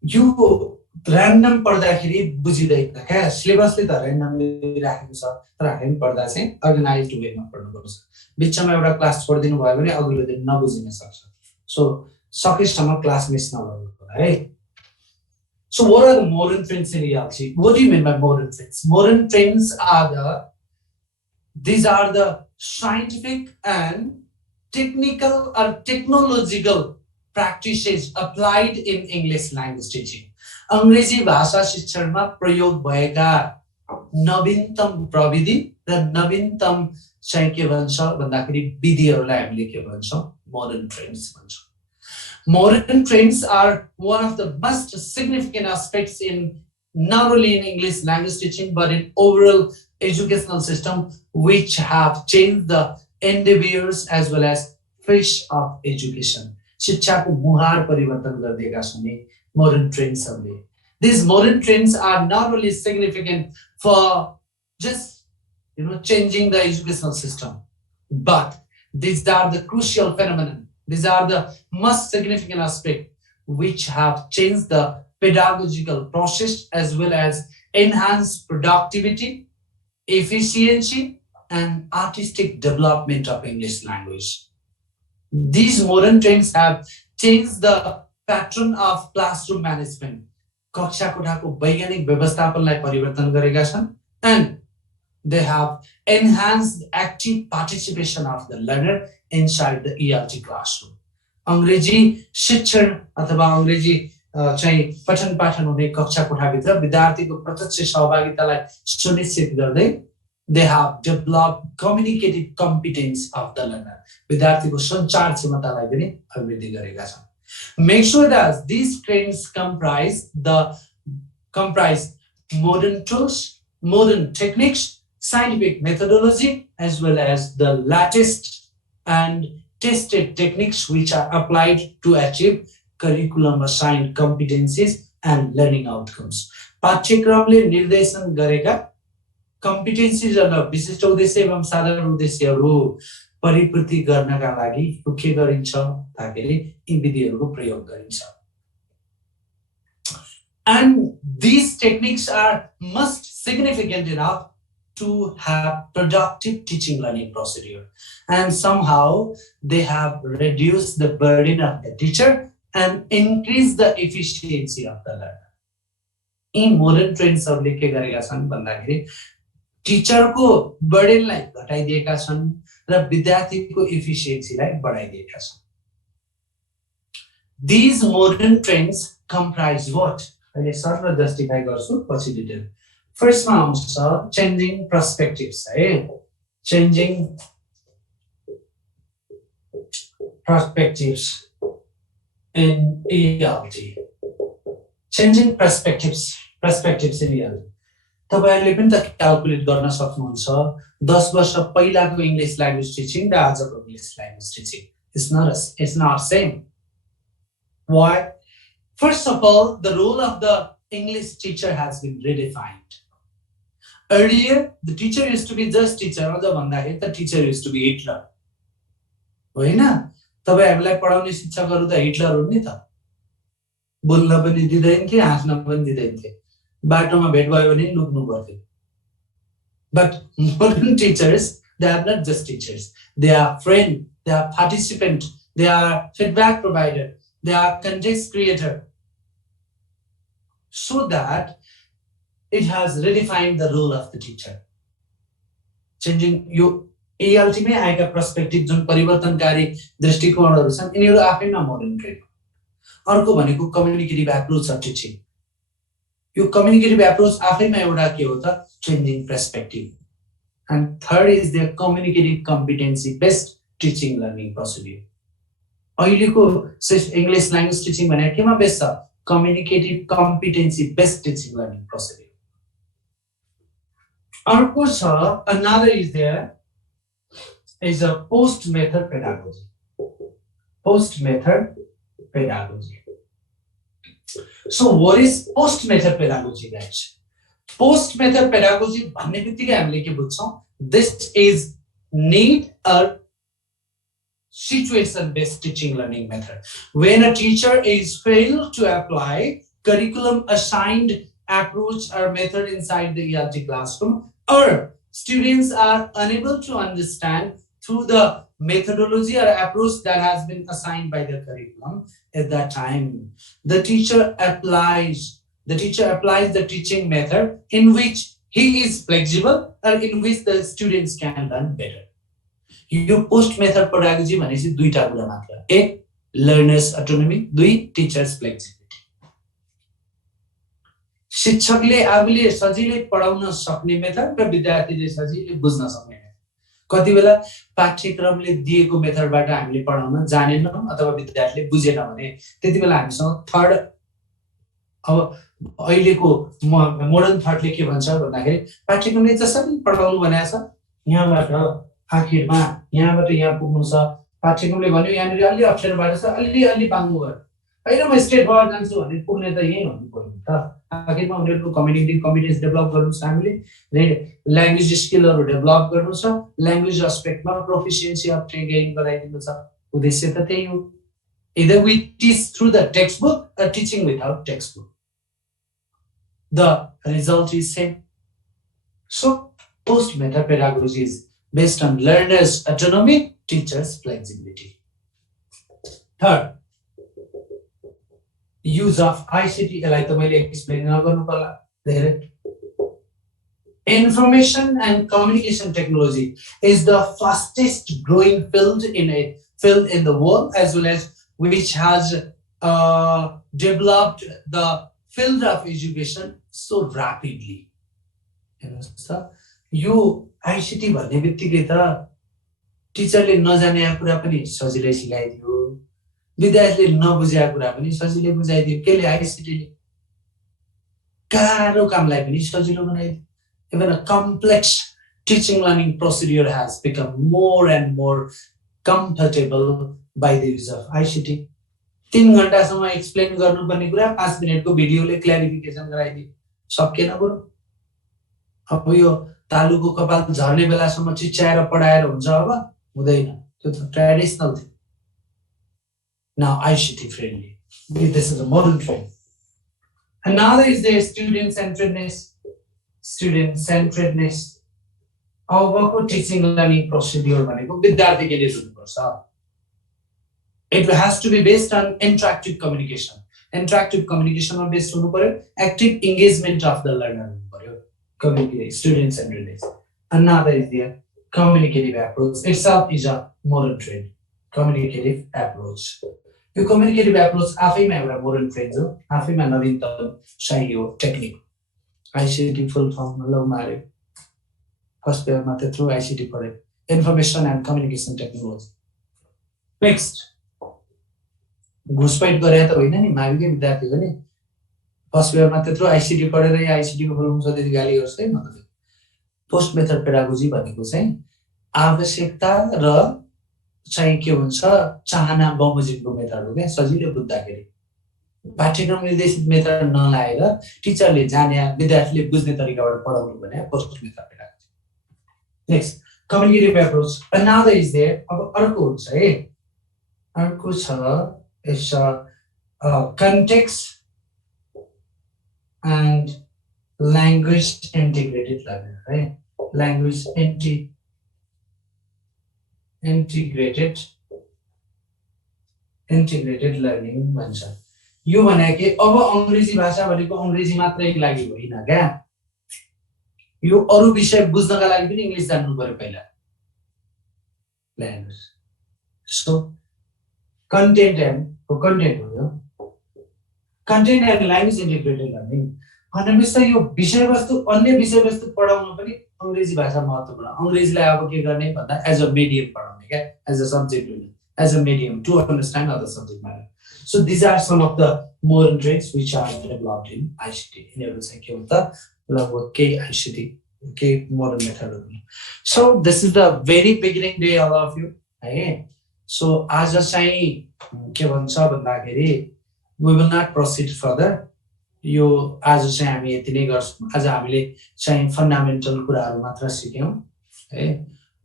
यो र्यान्डम पढ्दाखेरि बुझिदैन क्या, सिलेबसले त र्यान्डमली राखेको छ, तर हामी पढ्दा चाहिँ अर्गनाइज्ड वेमा पढ्नुपर्छ. बिचमा एउटा क्लास छोडिदिनु भयो भने अघिल्लो दिन नबुझिन सक्छ. सो सकेसम्म क्लास मिस नगर्नु है. So what are the modern trends in ELT? What do you mean by modern trends? Modern trends are these are the scientific and technical or technological practices applied in English language teaching. अंग्रेजी भाषा शिक्षणमा प्रयोग भएका नवीनतम प्रविधि र नवीनतम चाहिँ के भन्छ भन्दाखेरि विधिहरूलाई हामीले के भन्छौं, modern trends भन्छौं. Modern trends are one of the most significant aspects in not only in English language teaching but in overall educational system which have changed the endeavors as well as face of education. शिक्षाको मुहार परिवर्तन गरिदिएका छन् नि modern trendsहरूले. These modern trends are not only significant for just changing the educational system, but these are the crucial phenomenon. These are the most significant aspect which have changed the pedagogical process as well as enhanced productivity, efficiency, and artistic development of English language. These modern trends have changed the pattern of classroom management. कक्षा कोठाको वैज्ञानिक व्यवस्थापनलाई परिवर्तन गरेका छन्, and they have enhanced active participation of the learner inside the ELT classroom. अंग्रेजी शिक्षण अथवा अंग्रेजी चाहिँ पठन पाठन हुने कक्षा कोठाभित्र विद्यार्थीको प्रत्यक्ष सहभागितालाई सुनिश्चित गर्दै they have developed communicative competence of the learner. विद्यार्थीको सञ्चार क्षमतालाई पनि अभिवृद्धि गरेका छन्. Make sure that these trainings comprise modern tools, modern techniques, scientific methodology, as well as the latest and tested techniques which are applied to achieve curriculum assigned competencies and learning outcomes. पाठ्यक्रमले निर्देशन गरेका competencies र विशिष्ट उद्देश्य एवं साधारण उद्देश्यहरू परिपूर्ति गर्नका लागि के गरिन्छ भन्दाखेरि यी विधिहरूको प्रयोग गरिन्छ. And these techniques are most significant enough to have productive teaching learning procedure, and somehow they have reduced the burden of the teacher and increased the efficiency of the learner. In modern trendsहरूले के गरेका छन् भन्दाखेरि टिचरको बर्डनलाई घटाइदिएका छन् र विद्यार्थीको एफिसिएन्सीलाई बढाइदिएका छन्. These modern trends comprise what? अहिले सर्ट जस्टिफाई गर्छु पछि डिटेल. फर्स्टमा आउँछ चेन्जिङ पर्सपेक्टिभ्स है. Changing perspectives in ELT. Changing perspectives in ELT. तपाईहरुले पनि त क्याल्कुलेट गर्न सक्नुहुन्छ 10 वर्ष पहिलाको इंग्लिश ल्याङ्ग्वेज टिचिङ र आजको English language teaching. It's not same. Why? First of all, the role of the English teacher has been redefined. Earlier, the teacher used to be just teacher. The teacher used to be Hitler. होइन? तपाईहरुलाई पढाउने शिक्षकहरु त Hitler हुन् नि त. बोल्न पनि दिदैन थिए, हाँस्न पनि दिदैन थिए. बाटोमा भेट भयो भने लुक्नु पर्थ्यो. But modern teachers, they are not just teachers. They are friend, they are participant, they are feedback provider, they are context creator. So that it has redefined the role of the teacher. Changing you ELT में आएका perspective जुन परिवर्तनकारी दृष्टिकोणहरु छन् यिनीहरु आफैमा modern trend. अर्को भनेको communicative approach of teaching. यो communicative approach आफैमा एउटा के हो त changing perspective. And third is the communicative competency based teaching learning procedure. अहिलेको इंग्लिश ल्याङ्ग्वेज टिचिङ भने केमा बेस्ड छ? Communicative competency based teaching learning procedure. अर्को छ another is there is a post method pedagogy. Post method pedagogy. So what is post method pedagogy, guys? Post method pedagogy भन्ने बित्तिकै हामीले के बुझ्छौं? This is need a situation based teaching learning method. When a teacher is failed to apply curriculum assigned approach or method inside the ELT classroom, or students are unable to understand through the methodology or approach that has been assigned by the curriculum, at that time the teacher applies the teaching method in which he is flexible or in which the students can learn better. यो post method pedagogy भनेपछि दुईटा कुरा मात्र. एक learners autonomy, दुई teachers flexibility. शिक्षकले आफूले सजिलै पढाउन सक्ने मेथड र विद्यार्थीले सजिलै बुझ्न सक्ने मेथड. कति बेला पाठ्यक्रमले दिएको मेथडबाट हामीले पढाउन जानेनौं अथवा विद्यार्थीले बुझेन भने त्यति बेला हामीसँग थर्ड अब अहिलेको मोडर्न थटले के भन्छ भन्दाखेरि पाठ्यक्रमले जसरी पढाउनु भनेको छ यहाँबाट आखिरमा यहाँबाट यहाँ पुग्नु छ. पाठ्यक्रमले भन्यो यहाँनिर अलि अक्षरबाट छ अलि पाङ्गु भयो हैन म स्ट्रेट फरवर्ड जान्छु भने पुग्ने त यही हो नि पर्यो त. आखिरमा उनीहरुको कम्युनिकेटिभ कम्पिटेन्स डेभलप गर्नु छ, हामीले ल्याङ्ग्वेज स्किलहरु डेभलप गर्नु छ, ल्याङ्ग्वेज एस्पेक्टमा प्रोफिसिएन्सी अफ गेन गराइदिनु छ. उद्देश्य त त्यही हो. Either we teach through the textbook or teaching without textbook. The result is same. So post method pedagogy is based on learners' autonomy, teachers' flexibility. Third, use of ICT. Like the way I explained, information and communication technology is the fastest growing field in the world, as well as which has developed the field of education so rapidly. हेर्नुस् त यो ICT भन्ने बित्तिकै त टिचरले नजाने कुरा पनि सजिलै सिकाइदियो, विद्यार्थीले नबुझेका कुरा पनि सजिलै बुझाइदियो। केले? आईसीटीले गाह्रो कामलाई पनि सजिलो बनाइदियो। Even a complex teaching learning procedure has become more and more comfortable by the use of ICT. 3 घण्टासम्म एक्सप्लेन गर्नुपर्ने कुरा 5 मिनेटको भिडियोले क्ल्यारिफिकेसन गराइदियो। सकेन बरु। अब यो तालुको कपाल झर्ने बेलासम्म चिच्याएर पढाएर हुन्छ? अब हुँदैन। त्यो त ट्रेडिसनल थियो। Now ICT friendly. This is a modern trend. Another is the student centeredness. Student centeredness. अबको टिचिङ लर्निङ प्रोसिड्युर भनेको विद्यार्थी केन्द्रित हुनुपर्छ। It has to be based on interactive communication. Interactive communication मा बेस्ड हुनु पर्यो। Active engagement of the learner हुनु पर्यो। Communicative, student centeredness. Another is the communicative approach. Itself is a modern trend. Communicative approach. यो communicative approach आफैमा एउटा modern trend हो। आफैमा नवीनतम सही हो टेक्निक। ICT full form ल मार्यो। फर्स्ट पेपरमा त्यत्रो आईसीटी पढ्यो। Information and communication technology. Next घुसपैठ गरे त होइन नि, माविकै विद्यार्थी हो नि। फर्स्ट पेपरमा त्यत्रो आईसीटी पढेर या आईसीटीको फुल फर्म सोधेर गाली गर्छ है। मतलब पोस्ट मेथड पेडागोजी भनेको चाहिँ आवश्यकता र चाहिँ के हुन्छ चाहना बमोजिमको मेथड हो क्या, सजिलै बुझ्दाखेरि। पाठ्यक्रम निर्देशित मेथड नलाएर टिचरले जाने विद्यार्थीले बुझ्ने तरिकाबाट पढाउनु भने post method pedagogy. Next communicative approach. Another is there. अब अर्को हुन्छ है, अर्को छ is context and language integrated learning, right? Language integrated learning भन्छ। यो भनेको अब अंग्रेजी भाषा भनेको अंग्रेजी मात्रै लागि होइन क्या, यो अरु विषय बुझ्नका लागि पनि इंग्लिश जान्नु पर्यो पहिला। ल्याङ्ग्वेज सो कन्टेन्ट हो यो content and language integrated learning भनेपछि यो विषयवस्तु अन्य विषयवस्तु पढाउन पनि अंग्रेजी भाषा महत्त्वपूर्ण। अंग्रेजीलाई अब के गर्ने भन्दा एज अ मिडियम पढाउने क्या, एज अ सब्जेक्ट होइन, as a medium to understand other subject matter. So these are some of the modern trends which are developed in ICT. यिनीहरु चाहिँ के हो त लगभग के ICT के modern method। So this is the very beginning day all of you है। So आज चाहिँ के भन्छ भन्दाखेरि we will not proceed further। यो आज चाहिँ हामी यति नै गर्छौं। आज हामीले चाहिँ फन्डामेन्टल कुराहरु मात्र सिक्यौं है।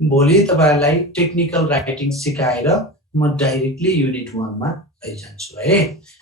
भोलि तपाईहरुलाई टेक्निकल राइटिङ सिकाएर म डाइरेक्टली युनिट 1 मा लैजान्छु है।